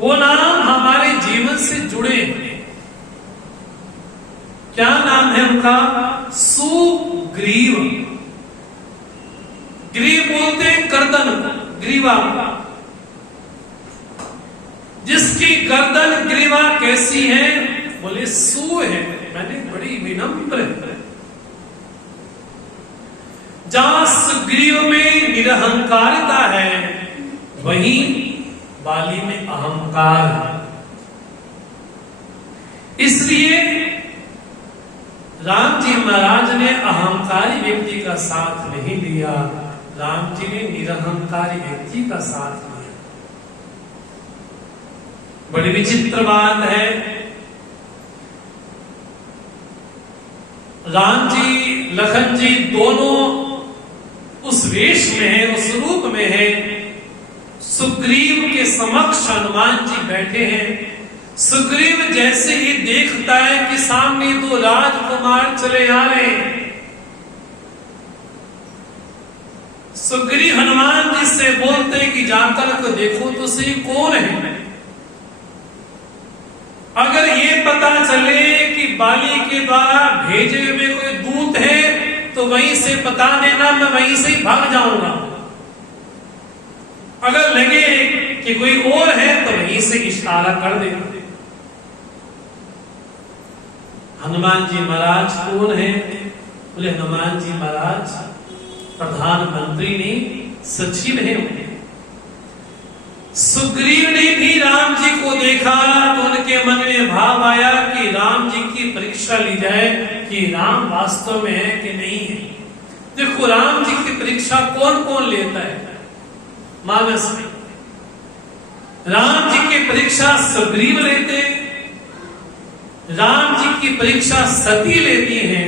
वो नाम हमारे जीवन से जुड़े हैं। क्या नाम है उनका? सुग्रीव। ग्रीव बोलते हैं गर्दन, ग्रीवा। जिसकी गर्दन ग्रीवा कैसी है? बोले सू है, मैंने बड़ी विनम्र है। जहां सुग्रीव में निरहंकारिता है, वहीं बाली में अहंकार है। इसलिए राम जी महाराज ने अहंकारी व्यक्ति का साथ नहीं लिया, राम जी ने निरहंकारी व्यक्ति का साथ लिया। बड़ी विचित्र बात है, राम जी लखन जी दोनों उस वेश में है, उस रूप में है। सुग्रीव के समक्ष हनुमान जी बैठे हैं। सुग्रीव जैसे ही देखता है कि सामने दो राजकुमार चले आ रहे हैं, सुग्रीव हनुमान जी से बोलते हैं कि जाकर को देखो तो सही कौन है। अगर ये पता चले कि बाली के द्वारा भेजे हुए कोई दूत है तो वहीं से बता देना, मैं वहीं से ही भाग जाऊंगा। अगर लगे कि कोई और है तो वहीं से इशारा कर देना। हनुमान जी महाराज कौन है? बोले हनुमान जी महाराज प्रधानमंत्री नहीं, सचिव है। सुग्रीव ने भी राम जी को देखा तो उनके मन में भाव आया कि राम जी की परीक्षा ली जाए कि राम वास्तव में है कि नहीं है। देखो राम जी की परीक्षा कौन कौन लेता है मानस में। राम जी की परीक्षा सुग्रीव लेते हैं, राम जी की परीक्षा सती लेती है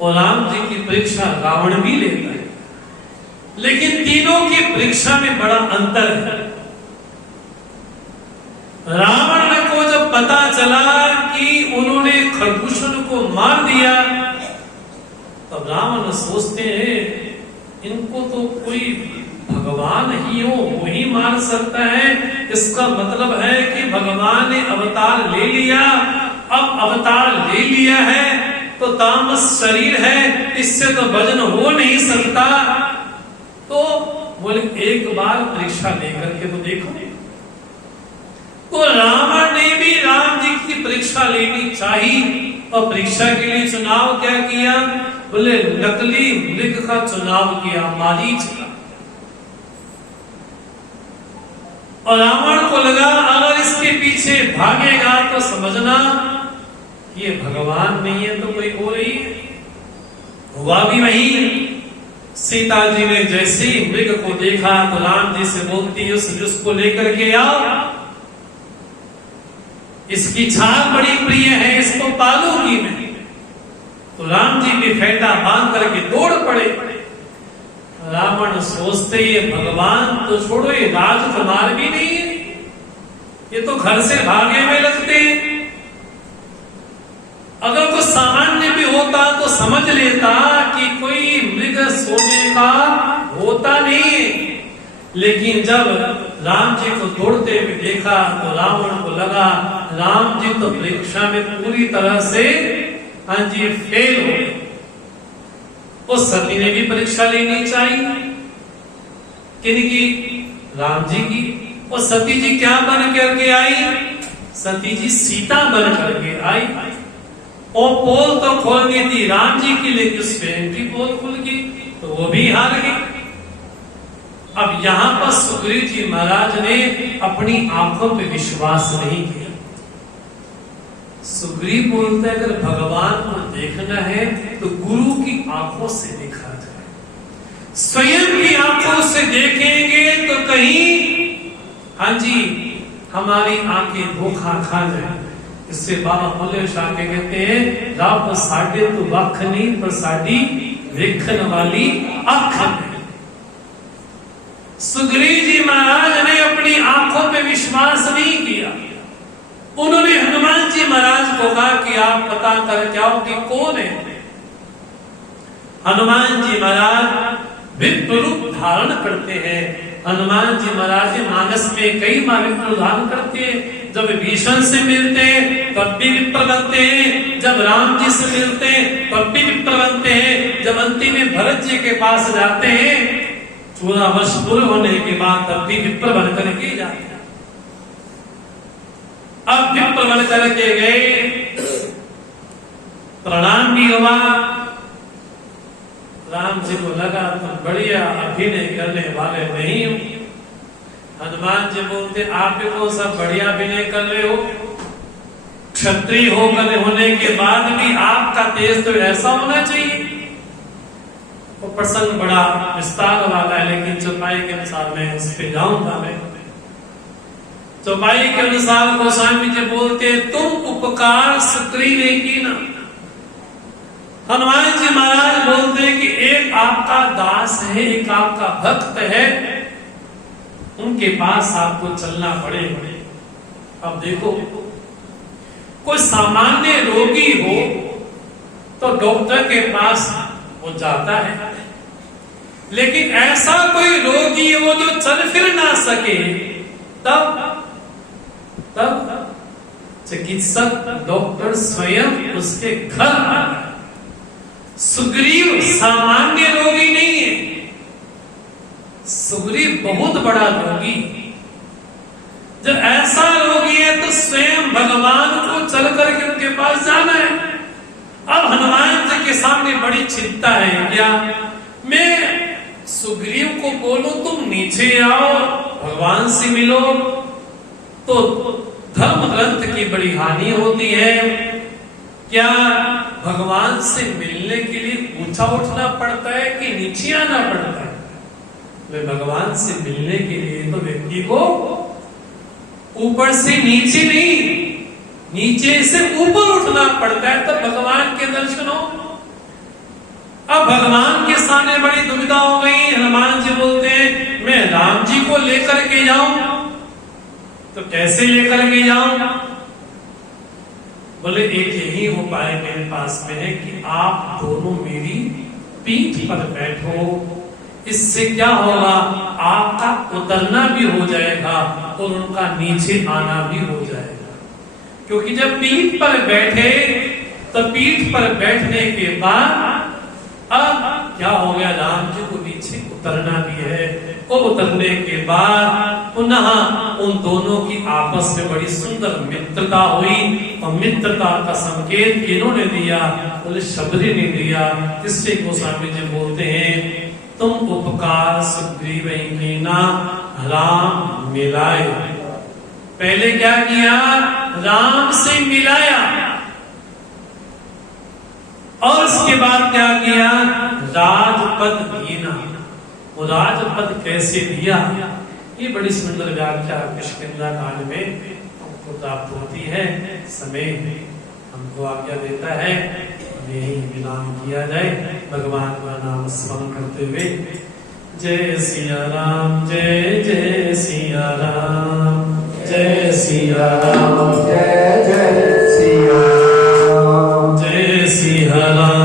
और राम जी की परीक्षा रावण भी लेता है। लेकिन तीनों की परीक्षा में बड़ा अंतर है। रावण को जब पता चला कि उन्होंने खरदूषण को मार दिया, तब रावण सोचते हैं इनको तो कोई भगवान ही हो वो ही मार सकता है। इसका मतलब है कि भगवान ने अवतार ले लिया। अब अवतार ले लिया है तो तामस शरीर है, इससे तो भजन हो नहीं सकता। तो बोले एक बार परीक्षा लेकर के तो देखो। तो रावण ने भी राम जी की परीक्षा लेनी चाहिए और परीक्षा के लिए चुनाव क्या किया? बोले नकली मृग का चुनाव किया, मारीच का। और रावण को लगा अगर इसके पीछे भागेगा तो समझना ये भगवान नहीं है तो कोई और ही है। हुआ भी वही। सीता जी ने जैसे ही मृग को देखा तो राम जी से बोलती है उसको लेकर के आओ, इसकी छाल बड़ी प्रिय है, इसको पालूंगी मैं। तो राम जी भी फेंटा बांध करके दौड़ पड़े। रावण सोचते ये भगवान तो छोड़ो, ये राजकुमार भी नहीं है, ये तो घर से भागे हुए लगते हैं। अगर कुछ सामान्य भी होता तो समझ लेता कि कोई मृग सोने का होता नहीं है। लेकिन जब राम जी को दौड़ते हुए देखा तो रावण को लगा राम जी तो परीक्षा में पूरी तरह से हाँ जी फेल हो गए। उस सती ने भी परीक्षा लेनी चाहिए किनकी? राम जी की। और सती जी क्या बन करके आई? सती जी सीता बन करके आई। और पोल तो खोलनी थी राम जी की, लेकिन स्वयं की पोल खुल गई तो वो भी हार गई। अब यहां पर सुग्रीव जी महाराज ने अपनी आंखों पे विश्वास नहीं किया। सुग्रीव बोलते अगर भगवान को देखना है तो गुरु की आंखों से देखा जाए। स्वयं की आंखों से देखेंगे तो कहीं हाँ जी हमारी आंखें धोखा खा जाए। इससे बाबा मल्ले शाह के कहते हैं रब साडे तो वख नहीं पर साडी देखने वाली आंख नहीं। सुग्रीव जी महाराज ने अपनी आंखों पे विश्वास नहीं किया। उन्होंने हनुमान जी महाराज को कहा कि आप पता करके आओ कि कौन है। हनुमान जी महाराज विप्र रूप धारण करते हैं। हनुमान जी महाराज मानस में कई बार विप्र धारण करते हैं। जब भीषण से मिलते हैं तब भी विप्र बनते हैं, जब राम जी से मिलते हैं तब भी विप्र बनते हैं, जब अंतिम में भरत जी के पास जाते हैं 14 वर्ष पूरे होने के बाद तब भी विप्र बन करके जाते हैं। अब विप्र बन करके गए, प्रणाम भी हुआ। राम जी को लगा तुम बढ़िया अभिनय करने वाले नहीं हो। हनुमान जी बोलते आप भी कौन सा बढ़िया अभिनय कर रहे हो? क्षत्रिय होने के बाद भी आपका तेज तो ऐसा होना चाहिए। वो प्रसंग बड़ा विस्तार वाला है, लेकिन चौपाई के अनुसार मैं उस पे जाऊंगा। मैं चौपाई के अनुसार गोस्वामी जी बोलते, तुम उपकार सुग्रीव की ना। हनुमान जी महाराज बोलते कि एक आपका दास है, एक आपका भक्त है, उनके पास आपको चलना पड़ेगा। अब देखो, कोई सामान्य रोगी हो तो डॉक्टर के पास वो जाता है, लेकिन ऐसा कोई रोगी हो जो चल फिर ना सके, तब चिकित्सक डॉक्टर स्वयं उसके घर आ गए। सुग्रीव सामान्य रोगी नहीं है, सुग्रीव बहुत बड़ा रोगी। जब ऐसा रोगी है तो स्वयं भगवान को चल करके उनके पास जाना है। अब हनुमान जी के सामने बड़ी चिंता है, क्या मैं सुग्रीव को बोलूं तुम नीचे आओ भगवान से मिलो, तो धर्म ग्रंथ की बड़ी हानि होती है। क्या भगवान से मिलने के लिए ऊंचा उठना पड़ता है कि नीचे आना पड़ता है? वे भगवान से मिलने के लिए तो व्यक्ति को ऊपर से नीचे नहीं, नीचे से ऊपर उठना पड़ता है, तब भगवान के दर्शन हो। अब भगवान के सामने बड़ी दुविधा हो गई। हनुमान जी बोलते हैं, मैं राम जी को लेकर के जाऊं तो कैसे लेकर के जाऊं? बोले एक यही उपाय मेरे पास में है कि आप दोनों मेरी पीठ पर बैठो। इससे क्या होगा, आपका उतरना भी हो जाएगा और उनका नीचे आना भी हो जाएगा। क्योंकि जब पीठ पर बैठे तो पीठ पर बैठने के बाद अब क्या हो गया, राम जी को नीचे उतरना भी है, और उतरने के बाद पुनः उन दोनों की आपस में बड़ी सुंदर मित्रता हुई। और मित्रता का संकेत किन्होंने दिया? बोले शबरी ने दिया। इससे गोस्वामी जी बोलते हैं, तुम उपकार सुग्रीव कीना राम मिलाए। पहले क्या किया? राम से मिलाया, और उसके बाद क्या किया? राजपद दीना। वो राजपद कैसे दिया, ये बड़ी सुंदर व्याख्या किष्किंधा कांड में हमको प्राप्त होती है। समय हमको आज्ञा देता है, यही विराम किया जाए भगवान का नाम स्मरण करते हुए। जय सिया राम, जय जय सिया राम, जय सिया राम, जय जय सिया राम, जय सिया राम।